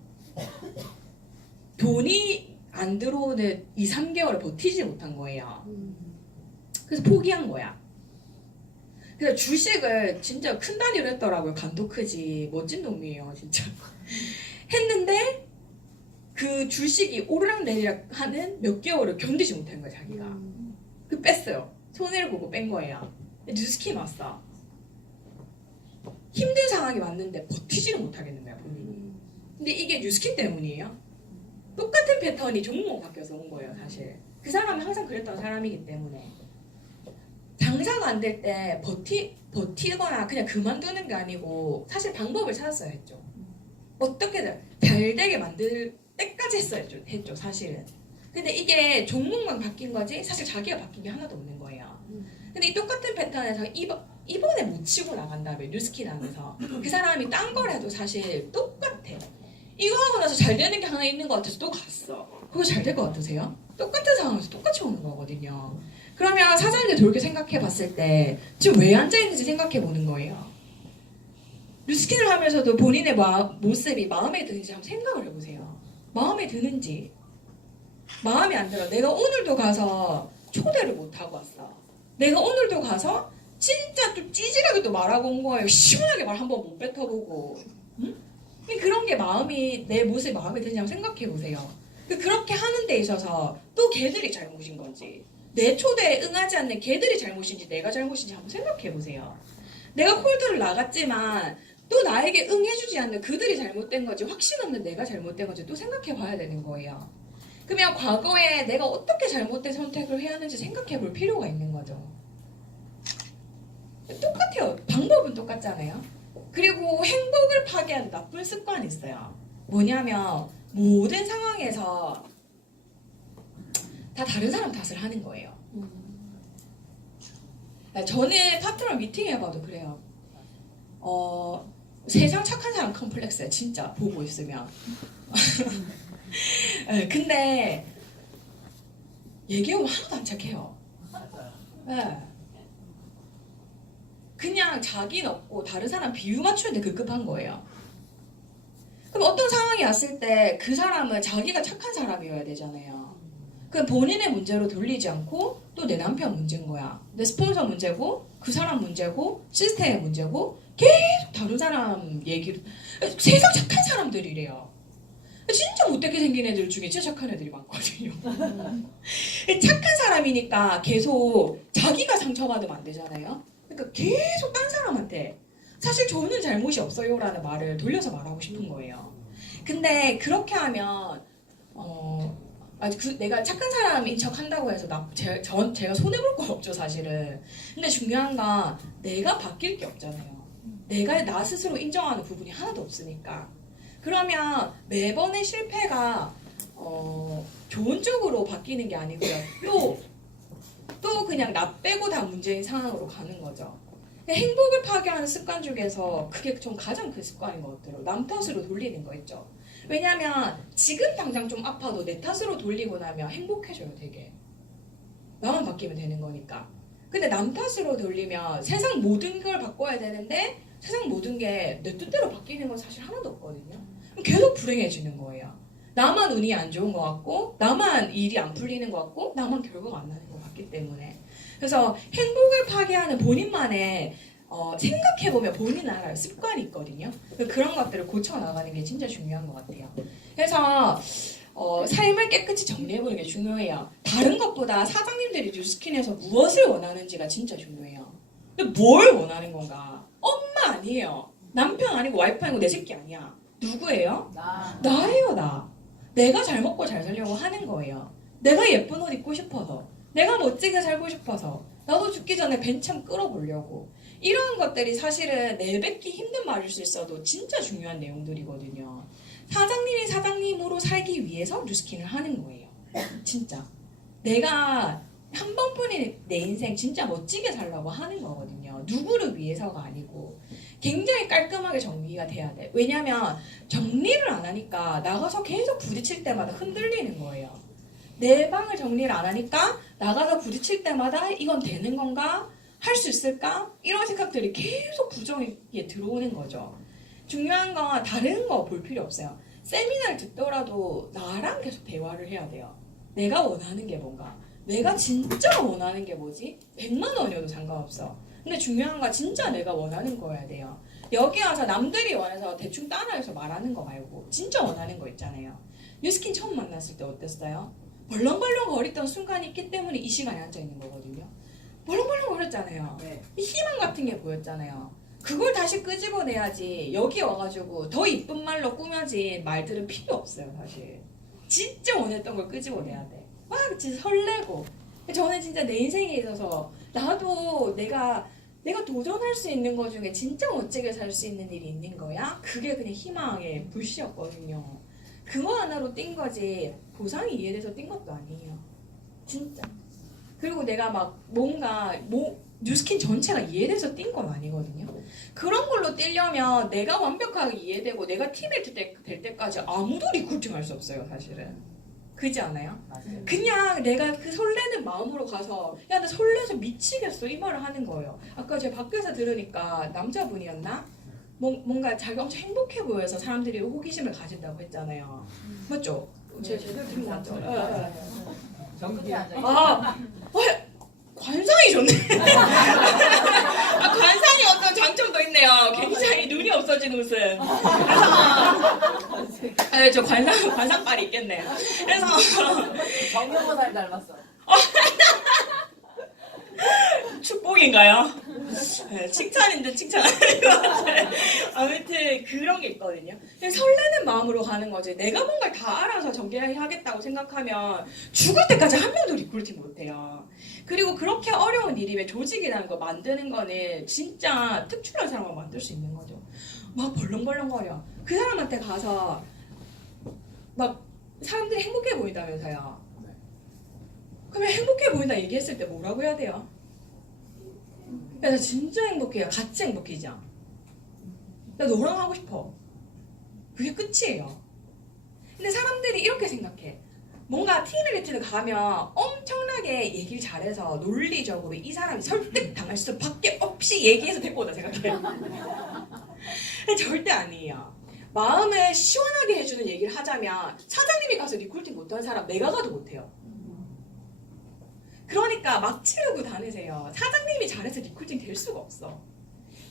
돈이 안 들어오는 2, 3개월을 버티지 못한 거예요. 그래서 포기한 거야. 그래서 주식을 진짜 큰 단위로 했더라고요. 간도 크지. 멋진 놈이에요, 진짜. 했는데 그 주식이 오르락내리락 하는 몇 개월을 견디지 못한 거야, 자기가. 그 뺐어요. 손해를 보고 뺀 거예요. 뉴스킨 왔어. 힘든 상황이 왔는데 버티지를 못하겠는 거야, 본인이. 근데 이게 뉴스킨 때문이에요. 똑같은 패턴이 종목 바뀌어서 온 거예요, 사실. 그 사람은 항상 그랬던 사람이기 때문에. 장사가 안 될 때 버티거나 그냥 그만두는 게 아니고 사실 방법을 찾았어야 했죠. 어떻게든 잘 되게 만들 때까지 했죠, 사실은. 근데 이게 종목만 바뀐 거지 사실 자기가 바뀐 게 하나도 없는 거예요. 근데 이 똑같은 패턴에서 이번에 못 치고 나간 다음에 뉴스킨 안에서 그 사람이 딴 걸 해도 사실 똑같아. 이거 하고 나서 잘 되는 게 하나 있는 것 같아서 또 갔어. 그거 잘 될 것 같으세요? 똑같은 상황에서 똑같이 오는 거거든요. 그러면 사장님이 돌게 생각해 봤을 때 지금 왜 앉아있는지 생각해 보는 거예요. 뉴스킨을 하면서도 본인의 모습이 마음에 드는지 한번 생각을 해보세요. 마음에 드는지. 마음에 안 들어. 내가 오늘도 가서 초대를 못하고 왔어. 내가 오늘도 가서 진짜 좀 찌질하게 또 말하고 온 거예요. 시원하게 말 한번 못 뱉어보고. 응? 그런 게 내 모습이 마음에 드는지 한번 생각해 보세요. 그렇게 하는 데 있어서 또 걔들이 잘못인 건지 내 초대에 응하지 않는 걔들이 잘못인지 내가 잘못인지 한번 생각해 보세요. 내가 콜드를 나갔지만 또 나에게 응해주지 않는 그들이 잘못된 건지 확신 없는 내가 잘못된 건지 또 생각해 봐야 되는 거예요. 그러면 과거에 내가 어떻게 잘못된 선택을 해야 하는지 생각해 볼 필요가 있는 거죠. 똑같아요. 방법은 똑같잖아요. 그리고 행복을 파괴하는 나쁜 습관이 있어요. 뭐냐면 모든 상황에서 다 다른 사람 탓을 하는 거예요. 저는 파트너 미팅해봐도 그래요. 세상 착한 사람 컴플렉스예요. 진짜 보고 있으면. 근데 얘기해보면 하나도 안 착해요. 네. 그냥 자기는 없고 다른 사람 비유 맞추는데 급급한 거예요. 그럼 어떤 상황이 왔을 때 그 사람은 자기가 착한 사람이어야 되잖아요. 그럼 본인의 문제로 돌리지 않고 또 내 남편 문제인 거야. 내 스폰서 문제고 그 사람 문제고 시스템의 문제고 계속 다른 사람 얘기를. 세상 착한 사람들이래요. 진짜 못되게 생긴 애들 중에 진짜 착한 애들이 많거든요. 착한 사람이니까 계속 자기가 상처받으면 안 되잖아요. 그러니까 계속 딴 사람한테 사실 저는 잘못이 없어요라는 말을 돌려서 말하고 싶은 거예요. 근데 그렇게 하면 내가 착한 사람인 척 한다고 해서 제가 손해볼 건 없죠, 사실은. 근데 중요한 건 내가 바뀔 게 없잖아요. 내가 나 스스로 인정하는 부분이 하나도 없으니까. 그러면 매번의 실패가 좋은 쪽으로 바뀌는 게 아니고요. 또 그냥 나 빼고 다 문제인 상황으로 가는 거죠. 행복을 파괴하는 습관 중에서 그게 좀 가장 큰 습관인 것 같아요. 남 탓으로 돌리는 거 있죠. 왜냐면 지금 당장 좀 아파도 내 탓으로 돌리고 나면 행복해져요, 되게. 나만 바뀌면 되는 거니까. 근데 남 탓으로 돌리면 세상 모든 걸 바꿔야 되는데 세상 모든 게 내 뜻대로 바뀌는 건 사실 하나도 없거든요. 그럼 계속 불행해지는 거예요. 나만 운이 안 좋은 것 같고 나만 일이 안 풀리는 것 같고 나만 결국 안 나는 것 같기 때문에 그래서 행복을 파괴하는 본인만의 생각해보면 본인 알아요. 습관이 있거든요. 그런 것들을 고쳐나가는 게 진짜 중요한 것 같아요. 그래서 삶을 깨끗이 정리해보는 게 중요해요. 다른 것보다 사장님들이 뉴스킨에서 무엇을 원하는지가 진짜 중요해요. 근데 뭘 원하는 건가? 엄마 아니에요. 남편 아니고 와이프 아니고 내 새끼 아니야. 누구예요? 나예요, 나. 내가 잘 먹고 잘 살려고 하는 거예요. 내가 예쁜 옷 입고 싶어서. 내가 멋지게 살고 싶어서. 나도 죽기 전에 벤참 끌어보려고. 이런 것들이 사실은 내뱉기 힘든 말일 수 있어도 진짜 중요한 내용들이거든요. 사장님이 사장님으로 살기 위해서 뉴스킨을 하는 거예요. 진짜. 내가 한 번뿐인 내 인생 진짜 멋지게 살려고 하는 거거든요. 누구를 위해서가 아니고. 굉장히 깔끔하게 정리가 돼야 돼. 왜냐면 정리를 안 하니까 나가서 계속 부딪힐 때마다 흔들리는 거예요. 내 방을 정리를 안 하니까 나가서 부딪힐 때마다 이건 되는 건가? 할 수 있을까? 이런 생각들이 계속 부정에 들어오는 거죠. 중요한 건 다른 거 볼 필요 없어요. 세미나를 듣더라도 나랑 계속 대화를 해야 돼요. 내가 원하는 게 뭔가? 내가 진짜 원하는 게 뭐지? 100만 원이어도 상관없어. 근데 중요한 건 진짜 내가 원하는 거여야 돼요. 여기 와서 남들이 원해서 대충 따라해서 말하는 거 말고 진짜 원하는 거 있잖아요. 뉴스킨 처음 만났을 때 어땠어요? 벌렁벌렁 거리던 순간이 있기 때문에 이 시간에 앉아있는 거거든요. 벌렁벌렁 거렸잖아요. 네. 희망 같은 게 보였잖아요. 그걸 다시 끄집어내야지 여기 와가지고 더 이쁜 말로 꾸며진 말들은 필요 없어요. 사실 진짜 원했던 걸 끄집어내야 돼. 막 진짜 설레고. 저는 진짜 내 인생에 있어서 나도 내가 도전할 수 있는 것 중에 진짜 멋지게 살 수 있는 일이 있는 거야? 그게 그냥 희망의 불씨였거든요. 그거 하나로 뛴 거지 보상이 이해돼서 뛴 것도 아니에요. 진짜. 그리고 내가 막 뭔가 뉴스킨 전체가 이해돼서 뛴 건 아니거든요. 그런 걸로 뛰려면 내가 완벽하게 이해되고 내가 팀일 될 때까지 아무도 리크루팅 할 수 없어요, 사실은. 그지 않아요? 맞아요. 그냥 내가 그 설레는 마음으로 가서 야 나 설레서 미치겠어 이 말을 하는 거예요. 아까 제가 밖에서 들으니까 남자분이었나? 뭔가 자기가 엄청 행복해 보여서 사람들이 호기심을 가진다고 했잖아요. 맞죠? 제 제대로 들은 거 맞죠? 정국이 앉아. 관상이 좋네. 관상이 어떤 장점도 있네요. 굉장히 눈이 없어진 웃음. 그래서 저 관상빨이 있겠네요. 그래서 정명호살 닮았어. 축복인가요? 네, 칭찬인데 칭찬 아닌 것 같아요. 아무튼 그런 게 있거든요. 그냥 설레는 마음으로 가는 거지. 내가 뭔가 다 알아서 전개하겠다고 생각하면 죽을 때까지 한 명도 리크루팅 못해요. 그리고 그렇게 어려운 일이면 조직이라는 거 만드는 거는 진짜 특출난 사람만 만들 수 있는 거죠. 막 벌렁벌렁거려. 그 사람한테 가서 막 사람들이 행복해 보인다면서요. 그러면 행복해 보인다 얘기했을 때 뭐라고 해야 돼요? 야, 나 진짜 행복해요. 같이 행복해지자. 나 너랑 하고 싶어. 그게 끝이에요. 근데 사람들이 이렇게 생각해. 뭔가 팀리트를 가면 엄청나게 얘기를 잘해서 논리적으로 이 사람이 설득당할 수밖에 없이 얘기해서 데리고 온다 생각해. 근데 절대 아니에요. 마음을 시원하게 해주는 얘기를 하자면 사장님이 가서 리크루팅 못하는 사람 내가 가도 못해요. 그러니까 막 치르고 다니세요. 사장님이 잘해서 리크루팅 될 수가 없어.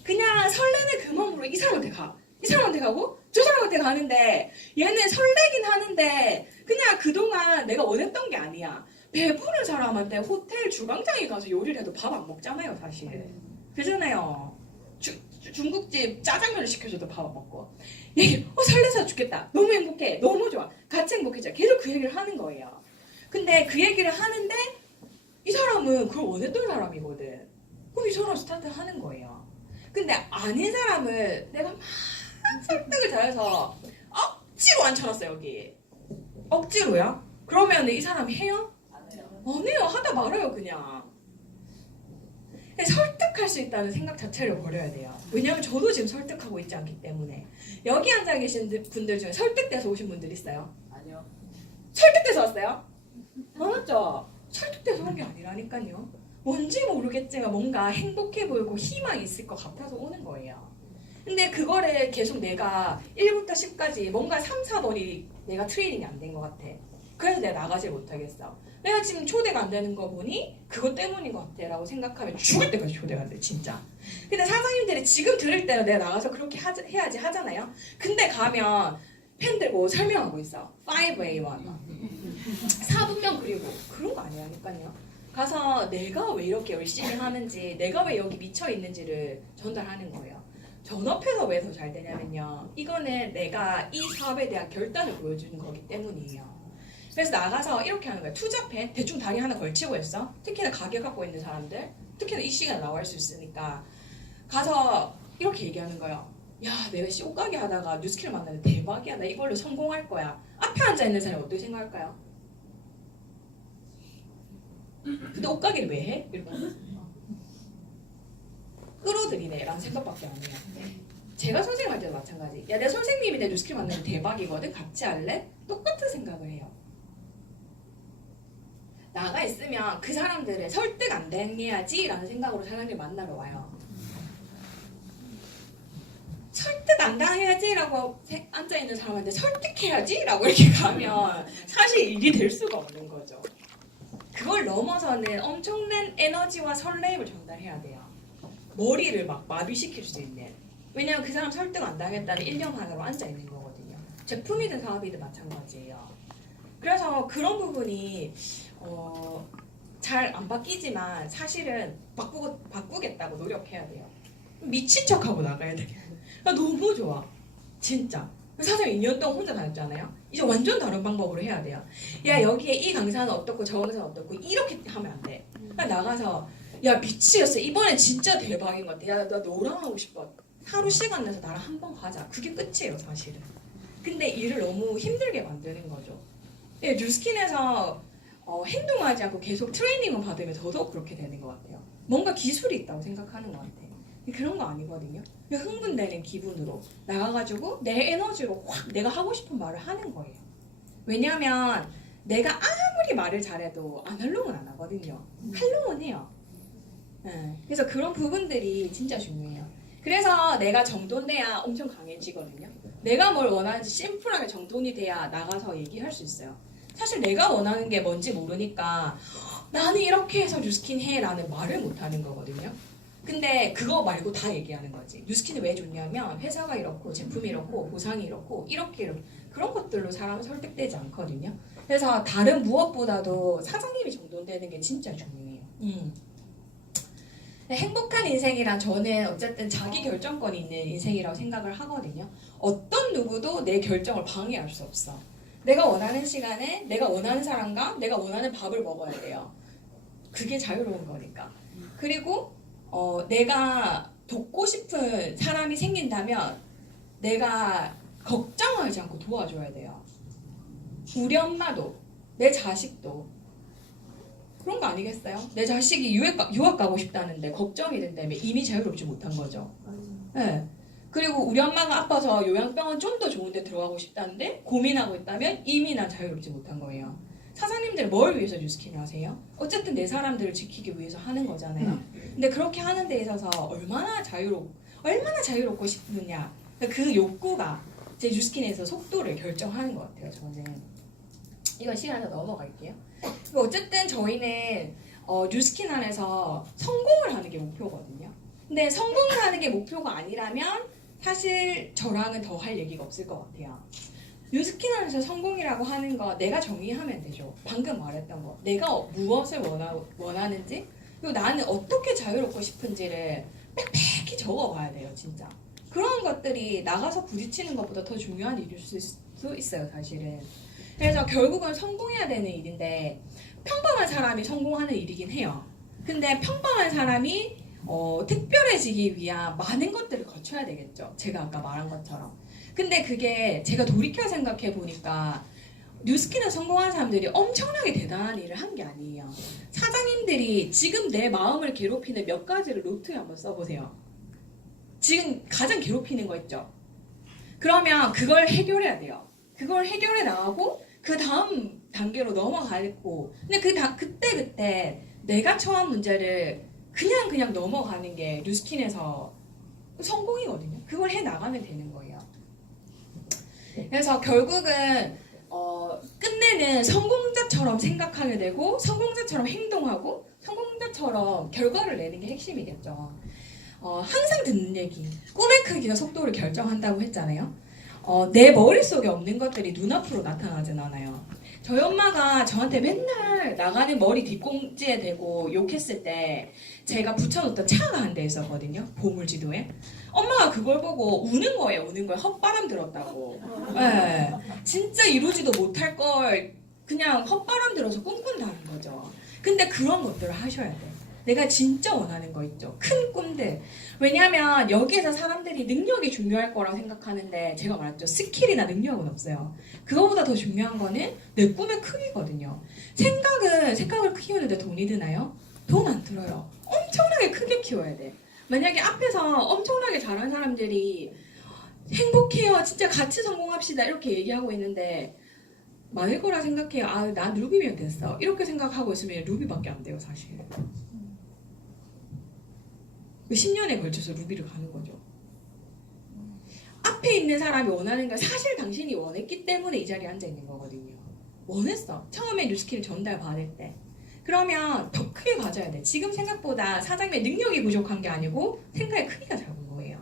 그냥 설레는 그 마음으로 이 사람한테 가. 이 사람한테 가고 저 사람한테 가는데 얘는 설레긴 하는데 그냥 그동안 내가 원했던 게 아니야. 배부른 사람한테 호텔 주방장에 가서 요리를 해도 밥 안 먹잖아요, 사실. 그러잖아요. 중국집 짜장면을 시켜줘도 밥 안 먹고. 얘기, 설레서 죽겠다. 너무 행복해. 너무 좋아. 같이 행복해져. 계속 그 얘기를 하는 거예요. 근데 그 얘기를 하는데 이 사람은 그걸 원했던 사람이거든. 그럼 이 사람 스타트 하는 거예요. 근데 아닌 사람을 내가 막 설득을 잘해서 억지로 앉혀놨어요 여기. 억지로야? 그러면 이 사람이 해요? 안 해요. 안 해요. 하다 말아요 그냥. 설득할 수 있다는 생각 자체를 버려야 돼요. 왜냐하면 저도 지금 설득하고 있지 않기 때문에. 여기 앉아 계신 분들 중에 설득돼서 오신 분들 있어요? 아니요. 설득돼서 왔어요? 맞죠? 설득돼서 온 게 아니라니까요. 뭔지 모르겠지만 뭔가 행복해 보이고 희망이 있을 것 같아서 오는 거예요. 근데 그거를 계속 내가 1부터 10까지 뭔가 3, 4번이 내가 트레이닝이 안 된 것 같아. 그래서 내가 나가질 못하겠어. 내가 지금 초대가 안 되는 거 보니 그것 때문인 것 같아 라고 생각하면 죽을 때까지 초대가 안 돼 진짜. 근데 사장님들이 지금 들을 때는 내가 나가서 그렇게 해야지 하잖아요. 근데 가면 팬들 뭐 설명하고 있어. 5A1 4분명 그리고 그런 거 아니라니까요. 가서 내가 왜 이렇게 열심히 하는지 내가 왜 여기 미쳐 있는지를 전달하는 거예요. 전업해서 왜 더 잘 되냐면요. 이거는 내가 이 사업에 대한 결단을 보여주는 거기 때문이에요. 그래서 나가서 이렇게 하는 거야. 투잡해. 대충 다리 하나 걸치고 했어. 특히나 가게 갖고 있는 사람들. 특히나 이 시간에 나갈 수 있으니까. 가서 이렇게 얘기하는 거예요. 야 내가 옷가게 하다가 뉴스키를 만나는데 대박이야. 나 이걸로 성공할 거야. 앞에 앉아있는 사람이 어떻게 생각할까요? 근데 옷가게를 왜 해? 이러고 끌어들이네 라는 생각밖에 안 해요. 제가 선생님 할 때도 마찬가지. 야 내 선생님이 내 뉴스킬 만나면 대박이거든. 같이 할래? 똑같은 생각을 해요. 나가 있으면 그 사람들을 설득 안 당해야지 라는 생각으로 사람들 만나러 와요. 설득 안 당해야지 라고 앉아있는 사람한테 설득해야지 라고 이렇게 가면 사실 일이 될 수가 없는 거죠. 그걸 넘어서는 엄청난 에너지와 설렘을 전달해야 돼요. 머리를 막 마비시킬 수 있는. 왜냐면 그 사람 설득 안 당했다는 1년 하나로 앉아있는 거거든요. 제품이든 사업이든 마찬가지예요. 그래서 그런 부분이 잘 안 바뀌지만 사실은 바꾸겠다고 노력해야 돼요. 미친 척하고 나가야 돼요. 너무 좋아. 진짜. 사장님 2년 동안 혼자 다녔잖아요. 이제 완전 다른 방법으로 해야 돼요. 야 여기에 이 강사는 어떻고 저 강사는 어떻고 이렇게 하면 안 돼. 나가서 야 미치겠어. 이번엔 진짜 대박인 것 같아. 야 나 너랑 하고 싶어. 하루 시간 내서 나랑 한 번 가자. 그게 끝이에요 사실은. 근데 일을 너무 힘들게 만드는 거죠. 예, 뉴스킨에서 행동하지 않고 계속 트레이닝을 받으면 더더욱 그렇게 되는 것 같아요. 뭔가 기술이 있다고 생각하는 것 같아요. 그런 거 아니거든요. 그냥 흥분되는 기분으로 나가가지고 내 에너지로 확 내가 하고 싶은 말을 하는 거예요. 왜냐면 내가 아무리 말을 잘해도 안 하려면 안 하거든요. 하려면 해요. 네. 그래서 그런 부분들이 진짜 중요해요. 그래서 내가 정돈돼야 엄청 강해지거든요. 내가 뭘 원하는지 심플하게 정돈이 돼야 나가서 얘기할 수 있어요. 사실 내가 원하는 게 뭔지 모르니까 나는 이렇게 해서 뉴스킨 해 라는 말을 못하는 거거든요. 근데 그거 말고 다 얘기하는 거지. 뉴스킨이 왜 좋냐면 회사가 이렇고 제품이 이렇고 보상이 이렇고 이렇게 그런 것들로 사람은 설득되지 않거든요. 그래서 다른 무엇보다도 사장님이 정돈되는 게 진짜 중요해요. 행복한 인생이란 저는 어쨌든 자기 결정권이 있는 인생이라고 생각을 하거든요. 어떤 누구도 내 결정을 방해할 수 없어. 내가 원하는 시간에 내가 원하는 사람과 내가 원하는 밥을 먹어야 돼요. 그게 자유로운 거니까. 그리고 내가 돕고 싶은 사람이 생긴다면 내가 걱정하지 않고 도와줘야 돼요. 우리 엄마도 내 자식도 그런 거 아니겠어요? 내 자식이 유학 가고 싶다는데 걱정이 된다면 이미 자유롭지 못한 거죠. 네. 그리고 우리 엄마가 아파서 요양병원 좀 더 좋은 데 들어가고 싶다는데 고민하고 있다면 이미 난 자유롭지 못한 거예요. 사장님들 뭘 위해서 뉴스킨을 하세요? 어쨌든 내 사람들을 지키기 위해서 하는 거잖아요. 근데 그렇게 하는 데 있어서 얼마나 자유롭고 싶느냐. 그 욕구가 제 뉴스킨에서 속도를 결정하는 것 같아요. 저는. 이건 시간에서 넘어갈게요. 어쨌든 저희는 뉴스킨 안에서 성공을 하는 게 목표거든요. 근데 성공을 하는 게 목표가 아니라면 사실 저랑은 더 할 얘기가 없을 것 같아요. 뉴스킨 안에서 성공이라고 하는 거 내가 정의하면 되죠. 방금 말했던 거. 내가 무엇을 원하는지 그리고 나는 어떻게 자유롭고 싶은지를 빽빽히 적어봐야 돼요. 진짜. 그런 것들이 나가서 부딪히는 것보다 더 중요한 일일 수 있어요. 사실은. 그래서 결국은 성공해야 되는 일인데 평범한 사람이 성공하는 일이긴 해요. 근데 평범한 사람이 특별해지기 위한 많은 것들을 거쳐야 되겠죠. 제가 아까 말한 것처럼. 근데 그게 제가 돌이켜 생각해 보니까 뉴스킨에 성공한 사람들이 엄청나게 대단한 일을 한 게 아니에요. 사장님들이 지금 내 마음을 괴롭히는 몇 가지를 노트에 한번 써보세요. 지금 가장 괴롭히는 거 있죠. 그러면 그걸 해결해야 돼요. 그걸 해결해 나가고 그 다음 단계로 넘어가고. 근데 그때 내가 처한 문제를 그냥 넘어가는 게 뉴스킨에서 성공이거든요. 그걸 해 나가면 되는 거예요. 그래서 결국은 끝내는 성공자처럼 생각하게 되고 성공자처럼 행동하고 성공자처럼 결과를 내는 게 핵심이겠죠. 항상 듣는 얘기. 꿈의 크기가 속도를 결정한다고 했잖아요. 내 머릿속에 없는 것들이 눈앞으로 나타나진 않아요. 저희 엄마가 저한테 맨날 나가는 머리 뒷공지에 대고 욕했을 때 제가 붙여놓던 차가 한 대 있었거든요. 보물지도에. 엄마가 그걸 보고 우는 거예요. 헛바람 들었다고. 네. 진짜 이루지도 못할 걸 그냥 헛바람 들어서 꿈꾼다는 거죠. 근데 그런 것들을 하셔야 돼. 내가 진짜 원하는 거 있죠. 큰 꿈들. 왜냐하면 여기에서 사람들이 능력이 중요할 거라고 생각하는데 제가 말했죠. 스킬이나 능력은 없어요. 그거보다 더 중요한 거는 내 꿈의 크기거든요. 생각을 키우는데 돈이 드나요? 돈 안 들어요. 엄청나게 크게 키워야 돼. 만약에 앞에서 엄청나게 잘하는 사람들이 행복해요. 진짜 같이 성공합시다. 이렇게 얘기하고 있는데 많을 거라 생각해요. 난 루비면 됐어. 이렇게 생각하고 있으면 루비밖에 안 돼요. 사실. 10년에 걸쳐서 루비를 가는 거죠. 앞에 있는 사람이 원하는 걸 사실 당신이 원했기 때문에 이 자리에 앉아 있는 거거든요. 원했어. 처음에 뉴스킬을 전달받을 때. 그러면 더 크게 가져야 돼. 지금 생각보다 사장님의 능력이 부족한 게 아니고 생각의 크기가 작은 거예요.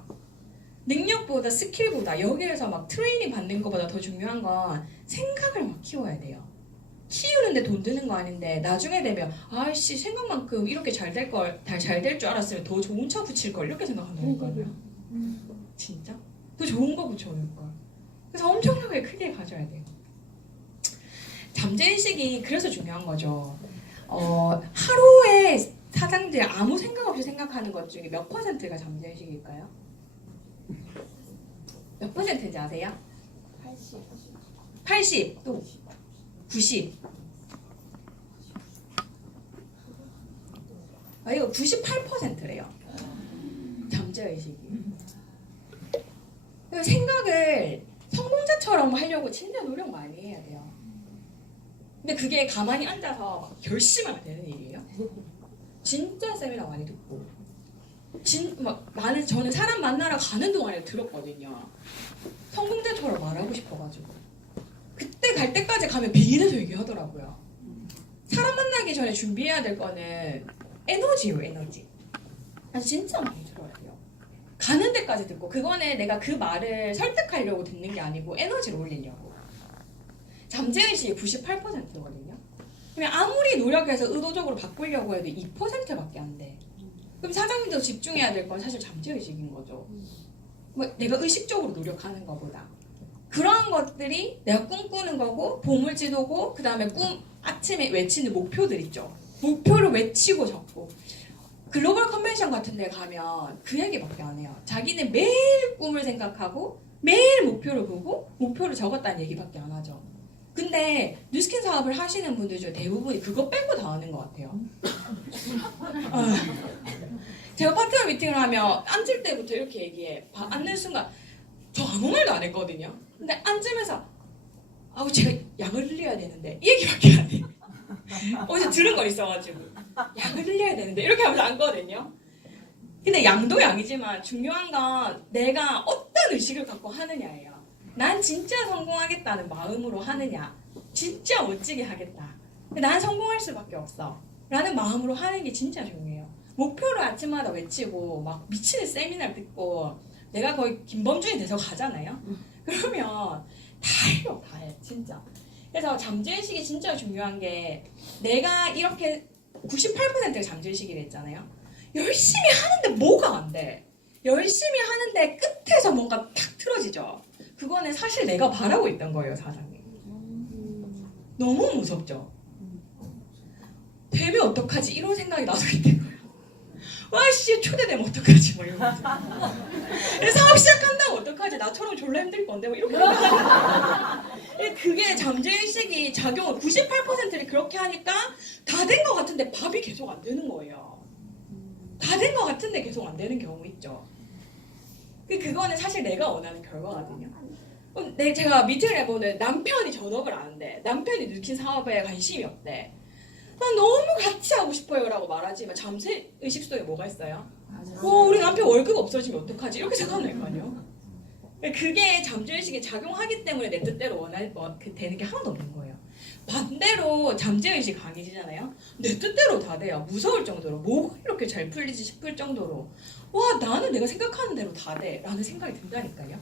능력보다 스킬보다 여기에서 막 트레이닝 받는 것보다 더 중요한 건 생각을 막 키워야 돼요. 키우는데 돈 드는 거 아닌데 나중에 되면 아이씨 생각만큼 이렇게 잘 될 줄 알았으면 더 좋은 차 붙일 걸 이렇게 생각하는 거예요. 진짜? 더 좋은 거 붙여놓을 걸. 그래서 엄청나게 크게 가져야 돼요. 잠재의식이 그래서 중요한 거죠. 하루에 사장들 아무 생각 없이 생각하는 것 중에 몇 퍼센트가 잠재의식일까요? 몇 퍼센트인지 아세요? 80, 또 90. 이거 98%래요. 잠재의식이. 생각을 성공자처럼 하려고 진짜 노력 많이 해야 돼요. 근데 그게 가만히 앉아서 막 결심하면 되는 일이에요. 진짜 세미나 많이 듣고. 저는 사람 만나러 가는 동안에 들었거든요. 성공자처럼 말하고 싶어가지고. 그때 갈 때까지 가면 빙의돼서 얘기하더라고요. 사람 만나기 전에 준비해야 될 거는 에너지요, 에너지. 그래서 진짜 많이 들어야 돼요. 가는 데까지 듣고 그거는 내가 그 말을 설득하려고 듣는 게 아니고 에너지를 올리려고. 잠재의식이 98%거든요. 그냥 아무리 노력해서 의도적으로 바꾸려고 해도 2%밖에 안 돼. 그럼 사장님도 집중해야 될 건 사실 잠재의식인 거죠. 내가 의식적으로 노력하는 것보다. 그러한 것들이 내가 꿈꾸는 거고 보물지도고 그 다음에 아침에 외치는 목표들 있죠. 목표를 외치고 적고 글로벌 컨벤션 같은 데 가면 그 얘기밖에 안 해요. 자기는 매일 꿈을 생각하고 매일 목표를 보고 목표를 적었다는 얘기밖에 안 하죠. 근데 뉴스킨 사업을 하시는 분들 중 대부분이 그거 빼고 다 하는 것 같아요. 제가 파트너 미팅을 하면 앉을 때부터 이렇게 얘기해. 앉는 순간 저 아무 말도 안 했거든요. 근데 앉으면서 제가 약을 흘려야 되는데 이 얘기밖에 안 해. 어디서 들은 걸 있어가지고 약을 흘려야 되는데 이렇게 하면서 앉거든요. 근데 양도 양이지만 중요한 건 내가 어떤 의식을 갖고 하느냐예요. 난 진짜 성공하겠다는 마음으로 하느냐, 진짜 멋지게 하겠다. 난 성공할 수밖에 없어 라는 마음으로 하는 게 진짜 중요해요. 목표를 아침마다 외치고 막 미치는 세미나를 듣고 내가 거의 김범준이 돼서 가잖아요. 그러면 다 해요, 다 해, 진짜. 그래서 잠재의식이 진짜 중요한 게 내가 이렇게 98%가 잠재의식이라 했잖아요. 열심히 하는데 뭐가 안 돼. 열심히 하는데 끝에서 뭔가 탁 틀어지죠. 그거는 사실 내가 바라고 있던 거예요, 사장님. 너무 무섭죠. 되면 어떡하지? 이런 생각이 나서 있는 거예요. 와씨 초대되면 어떡하지 뭐 이러면서 사업 시작한다면 어떡하지 나처럼 졸라 힘들 건데 뭐 이렇게 그게 잠재의식이 작용을 98%를 그렇게 하니까 다 된 것 같은데 밥이 계속 안 되는 거예요. 다 된 것 같은데 계속 안 되는 경우 있죠. 그거는 사실 내가 원하는 결과거든요. 제가 미팅을 해보는 남편이 전업을 아는데 남편이 느낀 사업에 관심이 없대. 난 너무 같이 하고 싶어요 라고 말하지만 잠재의식 속에 뭐가 있어요? 우리 남편 월급 없어지면 어떡하지? 이렇게 생각하는 거 아니에요? 그게 잠재의식이 작용하기 때문에 내 뜻대로 되는 게 하나도 없는 거예요. 반대로 잠재의식 강해지잖아요. 내 뜻대로 다 돼요. 무서울 정도로 뭐가 이렇게 잘 풀리지 싶을 정도로 와 나는 내가 생각하는 대로 다 돼 라는 생각이 든다니까요.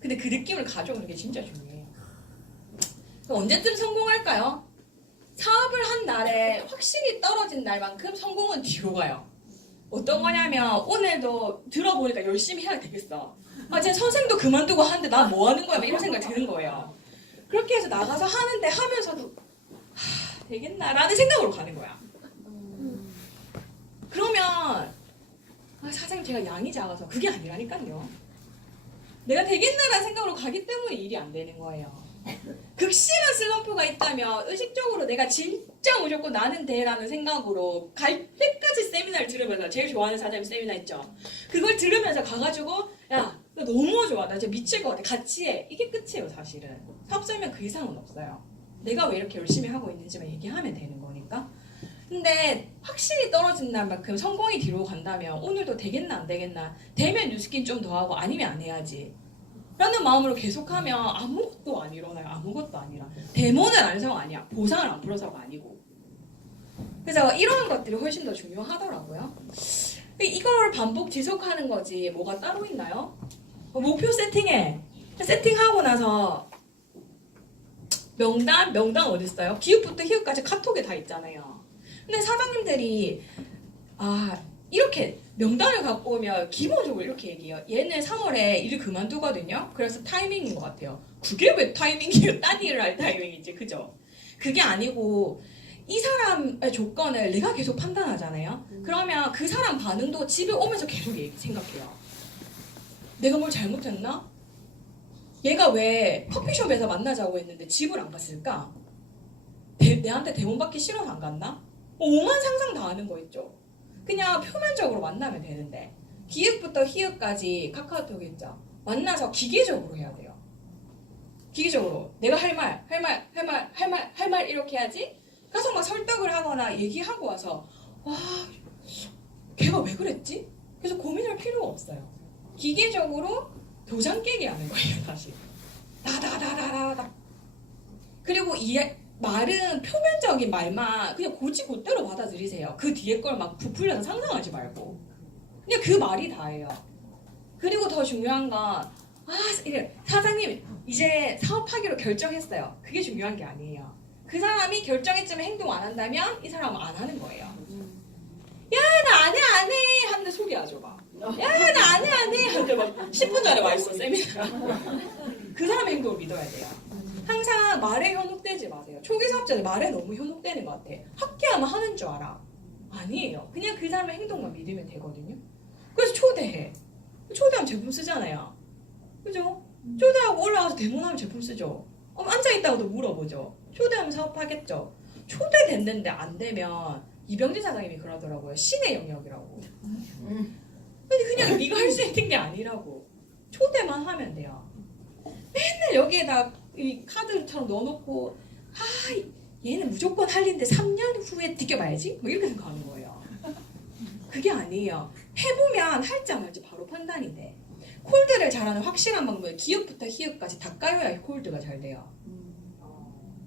근데 그 느낌을 가져오는 게 진짜 중요해요. 언제쯤 성공할까요? 사업을 한 날에 확실히 떨어진 날만큼 성공은 뒤로 가요. 어떤 거냐면 오늘도 들어보니까 열심히 해야 되겠어. 제 선생도 그만두고 하는데 나 뭐 하는 거야? 이런 생각이 드는 거예요. 그렇게 해서 나가서 하는데 하면서도 되겠나? 라는 생각으로 가는 거야. 그러면 사장님 제가 양이 작아서 그게 아니라니까요. 내가 되겠나라는 생각으로 가기 때문에 일이 안 되는 거예요. 극심한 슬럼프가 있다면 의식적으로 내가 진짜 무조건 나는 돼라는 생각으로 갈 때까지 세미나를 들으면서 제일 좋아하는 사장님 세미나 있죠. 그걸 들으면서 가가지고 야 나 너무 좋아 나 진짜 미칠 것 같아 같이 해 이게 끝이에요. 사실은 사업 설명 그 이상은 없어요. 내가 왜 이렇게 열심히 하고 있는지만 얘기하면 되는 거니까. 근데 확실히 떨어진 날만큼 성공이 뒤로 간다면 오늘도 되겠나 안 되겠나 되면 뉴스킨 좀 더 하고 아니면 안 해야지 라는 마음으로 계속하면 아무것도 안 일어나요. 아무것도 아니라 데모는 안 해서가 아니야. 보상을 안 풀어서가 아니고. 그래서 이런 것들이 훨씬 더 중요하더라고요. 이걸 반복 지속하는 거지 뭐가 따로 있나요? 목표 세팅해. 세팅하고 나서 명단 어디 있어요? 기읍부터 희읍까지 카톡에 다 있잖아요. 근데 사장님들이 이렇게 명단을 갖고 오면 기본적으로 이렇게 얘기해요. 얘는 3월에 일을 그만두거든요. 그래서 타이밍인 것 같아요. 그게 왜 타이밍이에요? 딴 일을 할 타이밍이지. 그죠? 그게 아니고 이 사람의 조건을 내가 계속 판단하잖아요. 그러면 그 사람 반응도 집에 오면서 계속 생각해요. 내가 뭘 잘못했나? 얘가 왜 커피숍에서 만나자고 했는데 집을 안 갔을까? 내한테 대본 받기 싫어서 안 갔나? 오만 상상 다 하는 거 있죠. 그냥 표면적으로 만나면 되는데 기읍부터 희읍까지 카카오톡 있죠. 만나서 기계적으로 해야 돼요. 기계적으로 내가 할 말 이렇게 해야지. 가서 막 설득을 하거나 얘기하고 와서 와 걔가 왜 그랬지? 그래서 고민할 필요가 없어요. 기계적으로 도장 깨게 하는 거예요. 다시 다다다다다. 그리고 이 말은 표면적인 말만 그냥 곧대로 받아들이세요. 그 뒤에 걸 막 부풀려서 상상하지 말고 그냥 그 말이 다예요. 그리고 더 중요한 건 사장님 이제 사업하기로 결정했어요. 그게 중요한 게 아니에요. 그 사람이 결정했지만 행동 안 한다면 이 사람은 안 하는 거예요. 야 나 안 해 하는데 소개하죠 막. 야 나 안 해 하는데 막 10분 전에 와 있어 세미나. 그 사람의 행동을 믿어야 돼요. 항상 말에 현혹되지 마세요. 초기 사업자들 말에 너무 현혹되는 것 같아. 학계하면 하는 줄 알아. 아니에요. 그냥 그 사람의 행동만 믿으면 되거든요. 그래서 초대해. 초대하면 제품 쓰잖아요. 그죠? 초대하고 올라와서 데모하면 제품 쓰죠. 앉아있다가도 물어보죠. 초대하면 사업하겠죠. 초대됐는데 안 되면 이병진 사장님이 그러더라고요. 신의 영역이라고. 근데 그냥 네가 할 수 있는 게 아니라고. 초대만 하면 돼요. 맨날 여기에다 이 카드처럼 넣어놓고 얘는 무조건 할 일인데 3년 후에 느껴봐야지? 뭐 이렇게 생각하는 거예요. 그게 아니에요. 해보면 할지 안 할지 바로 판단이 돼. 콜드를 잘하는 확실한 방법은 기읍부터 희읍까지 다 까여야 콜드가 잘 돼요.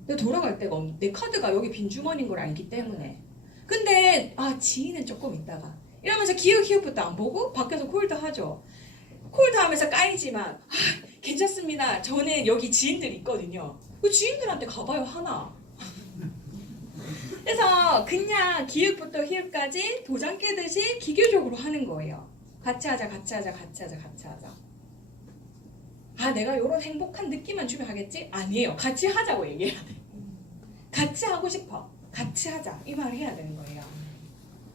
내가 돌아갈 데가 없는 내 카드가 여기 빈 주머니인 걸 알기 때문에. 근데 지인은 조금 있다가 이러면서 기읍 희읍부터 안 보고 밖에서 콜드 하죠. 콜드 하면서 까이지만 괜찮습니다. 저는 여기 지인들이 있거든요. 그 지인들한테 가봐요 하나. 그래서 그냥 기읍부터 희읍까지 도장 깨듯이 기계적으로 하는 거예요. 같이 하자. 내가 이런 행복한 느낌만 주면 하겠지? 아니에요. 같이 하자고 얘기해야 돼. 같이 하고 싶어. 같이 하자. 이 말을 해야 되는 거예요.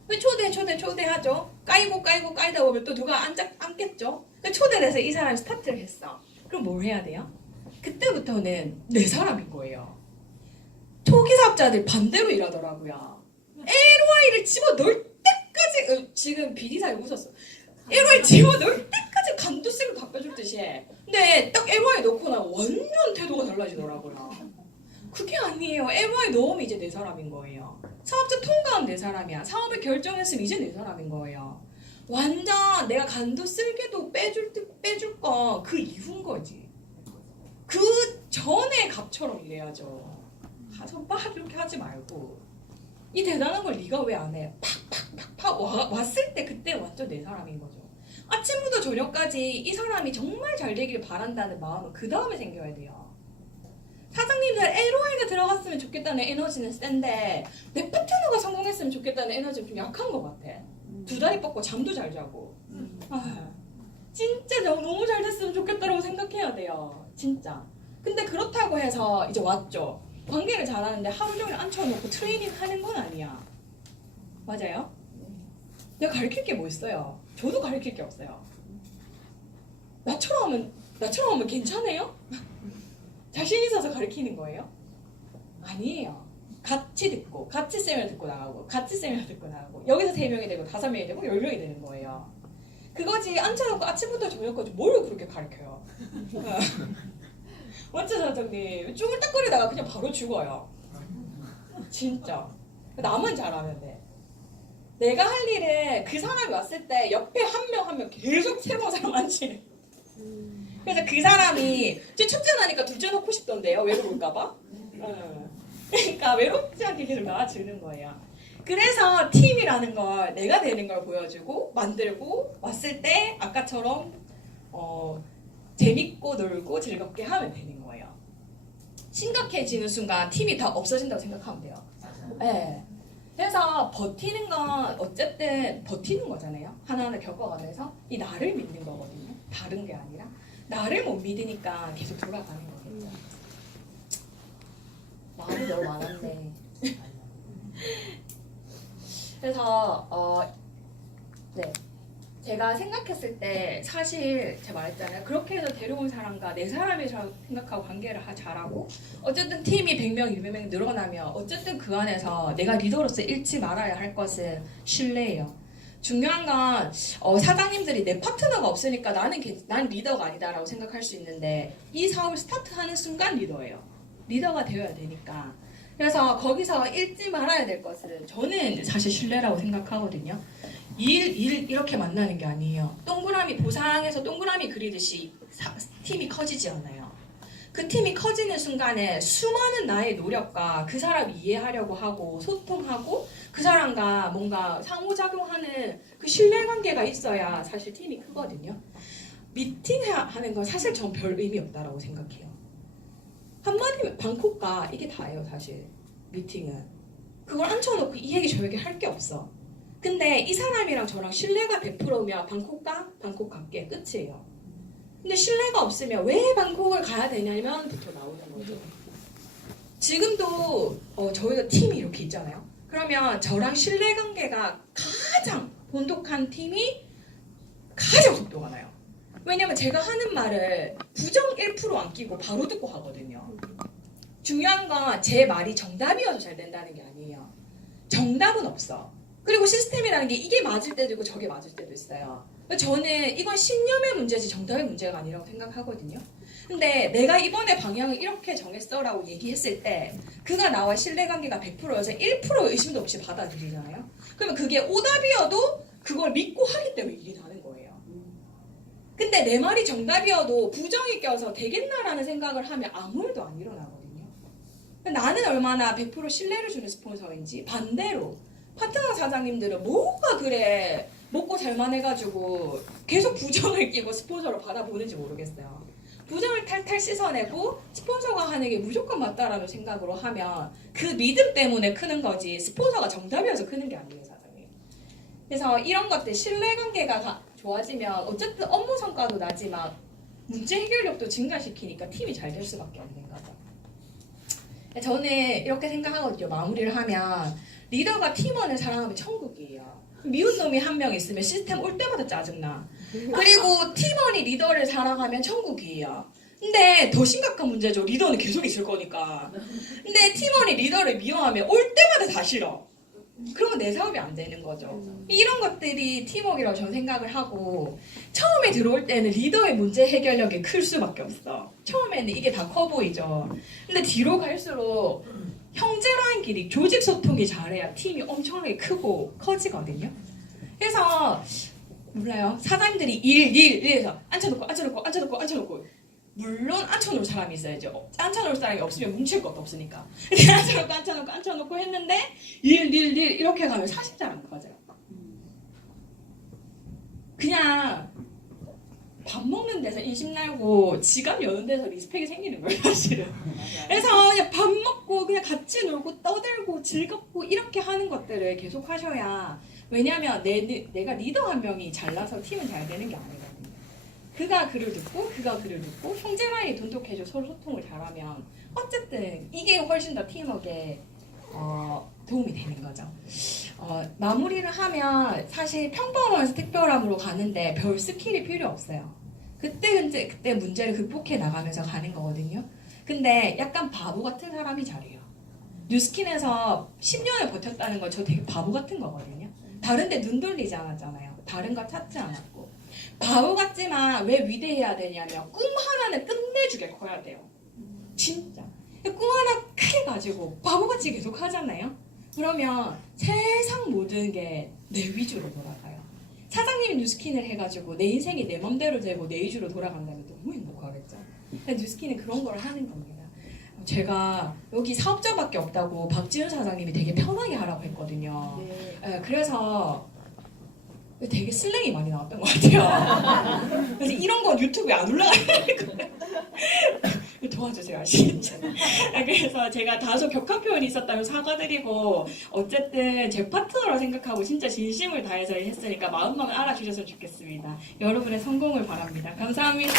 왜 초대하죠? 까이다 보면 또 누가 앉겠죠? 초대돼서 이 사람이 스타트를 했어. 그럼 뭘 해야 돼요? 그때부터는 내 사람인 거예요. 초기 사업자들 반대로 일하더라고요. LOI를 집어넣을 때까지 지금 비리사에 웃었어. LOI 집어넣을 때까지 간두스를 갚아줄 듯이 해. 근데 딱 LOI 넣고 나면 완전 태도가 달라지더라고요. 그게 아니에요. LOI 넣으면 이제 내 사람인 거예요. 사업자 통과하면 내 사람이야. 사업을 결정했으면 이제 내 사람인 거예요. 완전 내가 간도 쓸게도 빼줄 거 그 이후인 거지. 그 전에 갑처럼 일해야죠. 가서 막 이렇게 하지 말고 이 대단한 걸 네가 왜 안 해? 팍팍팍팍 왔을 때 그때 완전 내 사람인 거죠. 아침부터 저녁까지 이 사람이 정말 잘 되길 바란다는 마음은 그 다음에 생겨야 돼요. 사장님들 LOI가 들어갔으면 좋겠다는 에너지는 센데 내 파트너가 성공했으면 좋겠다는 에너지는 좀 약한 것 같아. 두 다리 뻗고 잠도 잘 자고. 진짜 너무 잘 됐으면 좋겠다라고 생각해야 돼요. 진짜. 근데 그렇다고 해서 이제 왔죠. 관계를 잘하는데 하루 종일 앉혀놓고 트레이닝 하는 건 아니야. 맞아요? 내가 가르칠 게 뭐 있어요? 저도 가르칠 게 없어요. 나처럼 하면 괜찮아요? 자신 있어서 가르치는 거예요? 아니에요. 같이 듣고, 같이 세미나 듣고 나가고, 같이 세미나 듣고 나가고, 여기서 3명이 되고 5명이 되고 10명이 되는 거예요. 그거지 앉혀놓고 아침부터 저녁까지 뭘 그렇게 가르쳐요? 맞죠, 사장님? 쭈글딱거리다가 그냥 바로 죽어요. 진짜. 나만 잘하면 돼. 내가 할 일에 그 사람이 왔을 때 옆에 한 명 계속 새로운 사람 앉히네. 그래서 그 사람이 첫째 나니까 둘째 놓고 싶던데요. 외로울까봐. 그러니까 외롭지 않게 계속 나와주는 거예요. 그래서 팀이라는 걸 내가 되는 걸 보여주고 만들고 왔을 때 아까처럼 재밌고 놀고 즐겁게 하면 되는 거예요. 심각해지는 순간 팀이 다 없어진다고 생각하면 돼요. 네. 그래서 버티는 건 어쨌든 버티는 거잖아요. 하나하나 겪어가면서 이 나를 믿는 거거든요. 다른 게 아니라 나를 못 믿으니까 계속 돌아가는 거겠죠. 말이 너무 많았네. 그래서 네. 제가 생각했을 때 사실 제가 말했잖아요. 그렇게 해서 데려온 사람과 내 사람이라고 생각하고 관계를 잘하고 어쨌든 팀이 100명, 200명 늘어나면 어쨌든 그 안에서 내가 리더로서 잃지 말아야 할 것은 신뢰예요. 중요한 건 사장님들이 내 파트너가 없으니까 난 리더가 아니다라고 생각할 수 있는데 이 사업을 스타트하는 순간 리더예요. 리더가 되어야 되니까. 그래서 거기서 잃지 말아야 될 것은 저는 사실 신뢰라고 생각하거든요. 이렇게 만나는 게 아니에요. 보상에서 동그라미 그리듯이 팀이 커지지 않아요. 그 팀이 커지는 순간에 수많은 나의 노력과 그 사람 이해하려고 하고 소통하고 그 사람과 뭔가 상호작용하는 그 신뢰관계가 있어야 사실 팀이 크거든요. 미팅하는 건 사실 전 별 의미 없다라고 생각해요. 한마디면 방콕가 이게 다예요. 사실 미팅은 그걸 앉혀놓고 이 얘기 저 얘기 할 게 없어. 근데 이 사람이랑 저랑 신뢰가 100%면 방콕 갈게 끝이에요. 근데 신뢰가 없으면 왜 방콕을 가야 되냐면부터 나오는 거죠. 지금도 저희가 팀이 이렇게 있잖아요. 그러면 저랑 신뢰관계가 가장 돈독한 팀이 가장 속도가 나요. 왜냐면 제가 하는 말을 부정 1% 안 끼고 바로 듣고 하거든요. 중요한 건 제 말이 정답이어서 잘 된다는 게 아니에요. 정답은 없어. 그리고 시스템이라는 게 이게 맞을 때도 있고 저게 맞을 때도 있어요. 저는 이건 신념의 문제지 정답의 문제가 아니라고 생각하거든요. 근데 내가 이번에 방향을 이렇게 정했어라고 얘기했을 때 그가 나와 신뢰관계가 100%여서 1% 의심도 없이 받아들이잖아요. 그러면 그게 오답이어도 그걸 믿고 하기 때문에 일이 나는 거예요. 근데 내 말이 정답이어도 부정이 껴서 되겠나라는 생각을 하면 아무 일도 안 일어나거든요. 나는 얼마나 100% 신뢰를 주는 스폰서인지 반대로 파트너 사장님들은 뭐가 그래 먹고 살만해가지고 계속 부정을 끼고 스폰서로 받아보는지 모르겠어요. 부정을 탈탈 씻어내고 스폰서가 하는 게 무조건 맞다라는 생각으로 하면 그 믿음 때문에 크는 거지 스폰서가 정답이어서 크는 게 아니에요, 사장님. 그래서 이런 것들 신뢰관계가 좋아지면 어쨌든 업무 성과도 나지만 문제 해결력도 증가시키니까 팀이 잘 될 수밖에 없는 거죠. 저는 이렇게 생각하거든요. 마무리를 하면 리더가 팀원을 사랑하면 천국이에요. 미운 놈이 한 명 있으면 시스템 올 때마다 짜증나. 그리고 팀원이 리더를 사랑하면 천국이에요. 근데 더 심각한 문제죠. 리더는 계속 있을 거니까. 근데 팀원이 리더를 미워하면 올 때마다 다 싫어. 그러면 내 사업이 안 되는 거죠. 이런 것들이 팀워크라고 저는 생각을 하고, 처음에 들어올 때는 리더의 문제 해결력이 클 수밖에 없어. 처음에는 이게 다 커 보이죠. 근데 뒤로 갈수록 형제라인끼리 조직 소통이 잘해야 팀이 엄청나게 크고 커지거든요. 그래서 몰라요. 사장님들이 일해서 앉혀놓고 물론 앉혀놓을 사람이 있어야죠. 앉혀놓을 사람이 없으면 뭉칠 것도 없으니까. 근데 앉혀놓고 했는데 일 이렇게 가면 사실 잘 안 커져요. 그냥 밥 먹는 데서 인심 날고 지갑 여는 데서 리스펙이 생기는 거예요, 사실은. 그래서 그냥 밥 먹고 그냥 같이 놀고 떠들고 즐겁고 이렇게 하는 것들을 계속 하셔야, 왜냐면 내가 리더 한 명이 잘나서 팀은 잘 되는 게 아니거든요. 그가 글을 듣고 형제라인이 돈독해져 서로 소통을 잘하면 어쨌든 이게 훨씬 더 팀워크에 도움이 되는 거죠. 마무리를 하면 사실 평범하면서 특별함으로 가는데 별 스킬이 필요 없어요. 그때 문제를 극복해 나가면서 가는 거거든요. 근데 약간 바보 같은 사람이 잘해요. 뉴스킨에서 10년을 버텼다는 건 저 되게 바보 같은 거거든요. 다른데 눈 돌리지 않았잖아요. 다른 거 찾지 않았고. 바보 같지만 왜 위대해야 되냐면 꿈 하나는 끝내주게 커야 돼요. 진짜. 꿈 하나 크게 가지고 바보같이 계속 하잖아요. 그러면 세상 모든 게 내 위주로 돌아가요. 사장님이 뉴스킨을 해가지고 내 인생이 내 맘대로 되고 내 위주로 돌아간다면 너무 행복하겠죠. 뉴스킨은 그런 걸 하는 겁니다. 제가 여기 사업자밖에 없다고 박지훈 사장님이 되게 편하게 하라고 했거든요. 네, 그래서 되게 슬랭이 많이 나왔던 것 같아요. 그래서 이런 건 유튜브에 안 올라가는 거예요. 도와주세요, 진짜. 그래서 제가 다소 격한 표현이 있었다면 사과드리고, 어쨌든 제 파트너로 생각하고 진짜 진심을 다해서 했으니까 마음만 알아주셨으면 좋겠습니다. 여러분의 성공을 바랍니다. 감사합니다.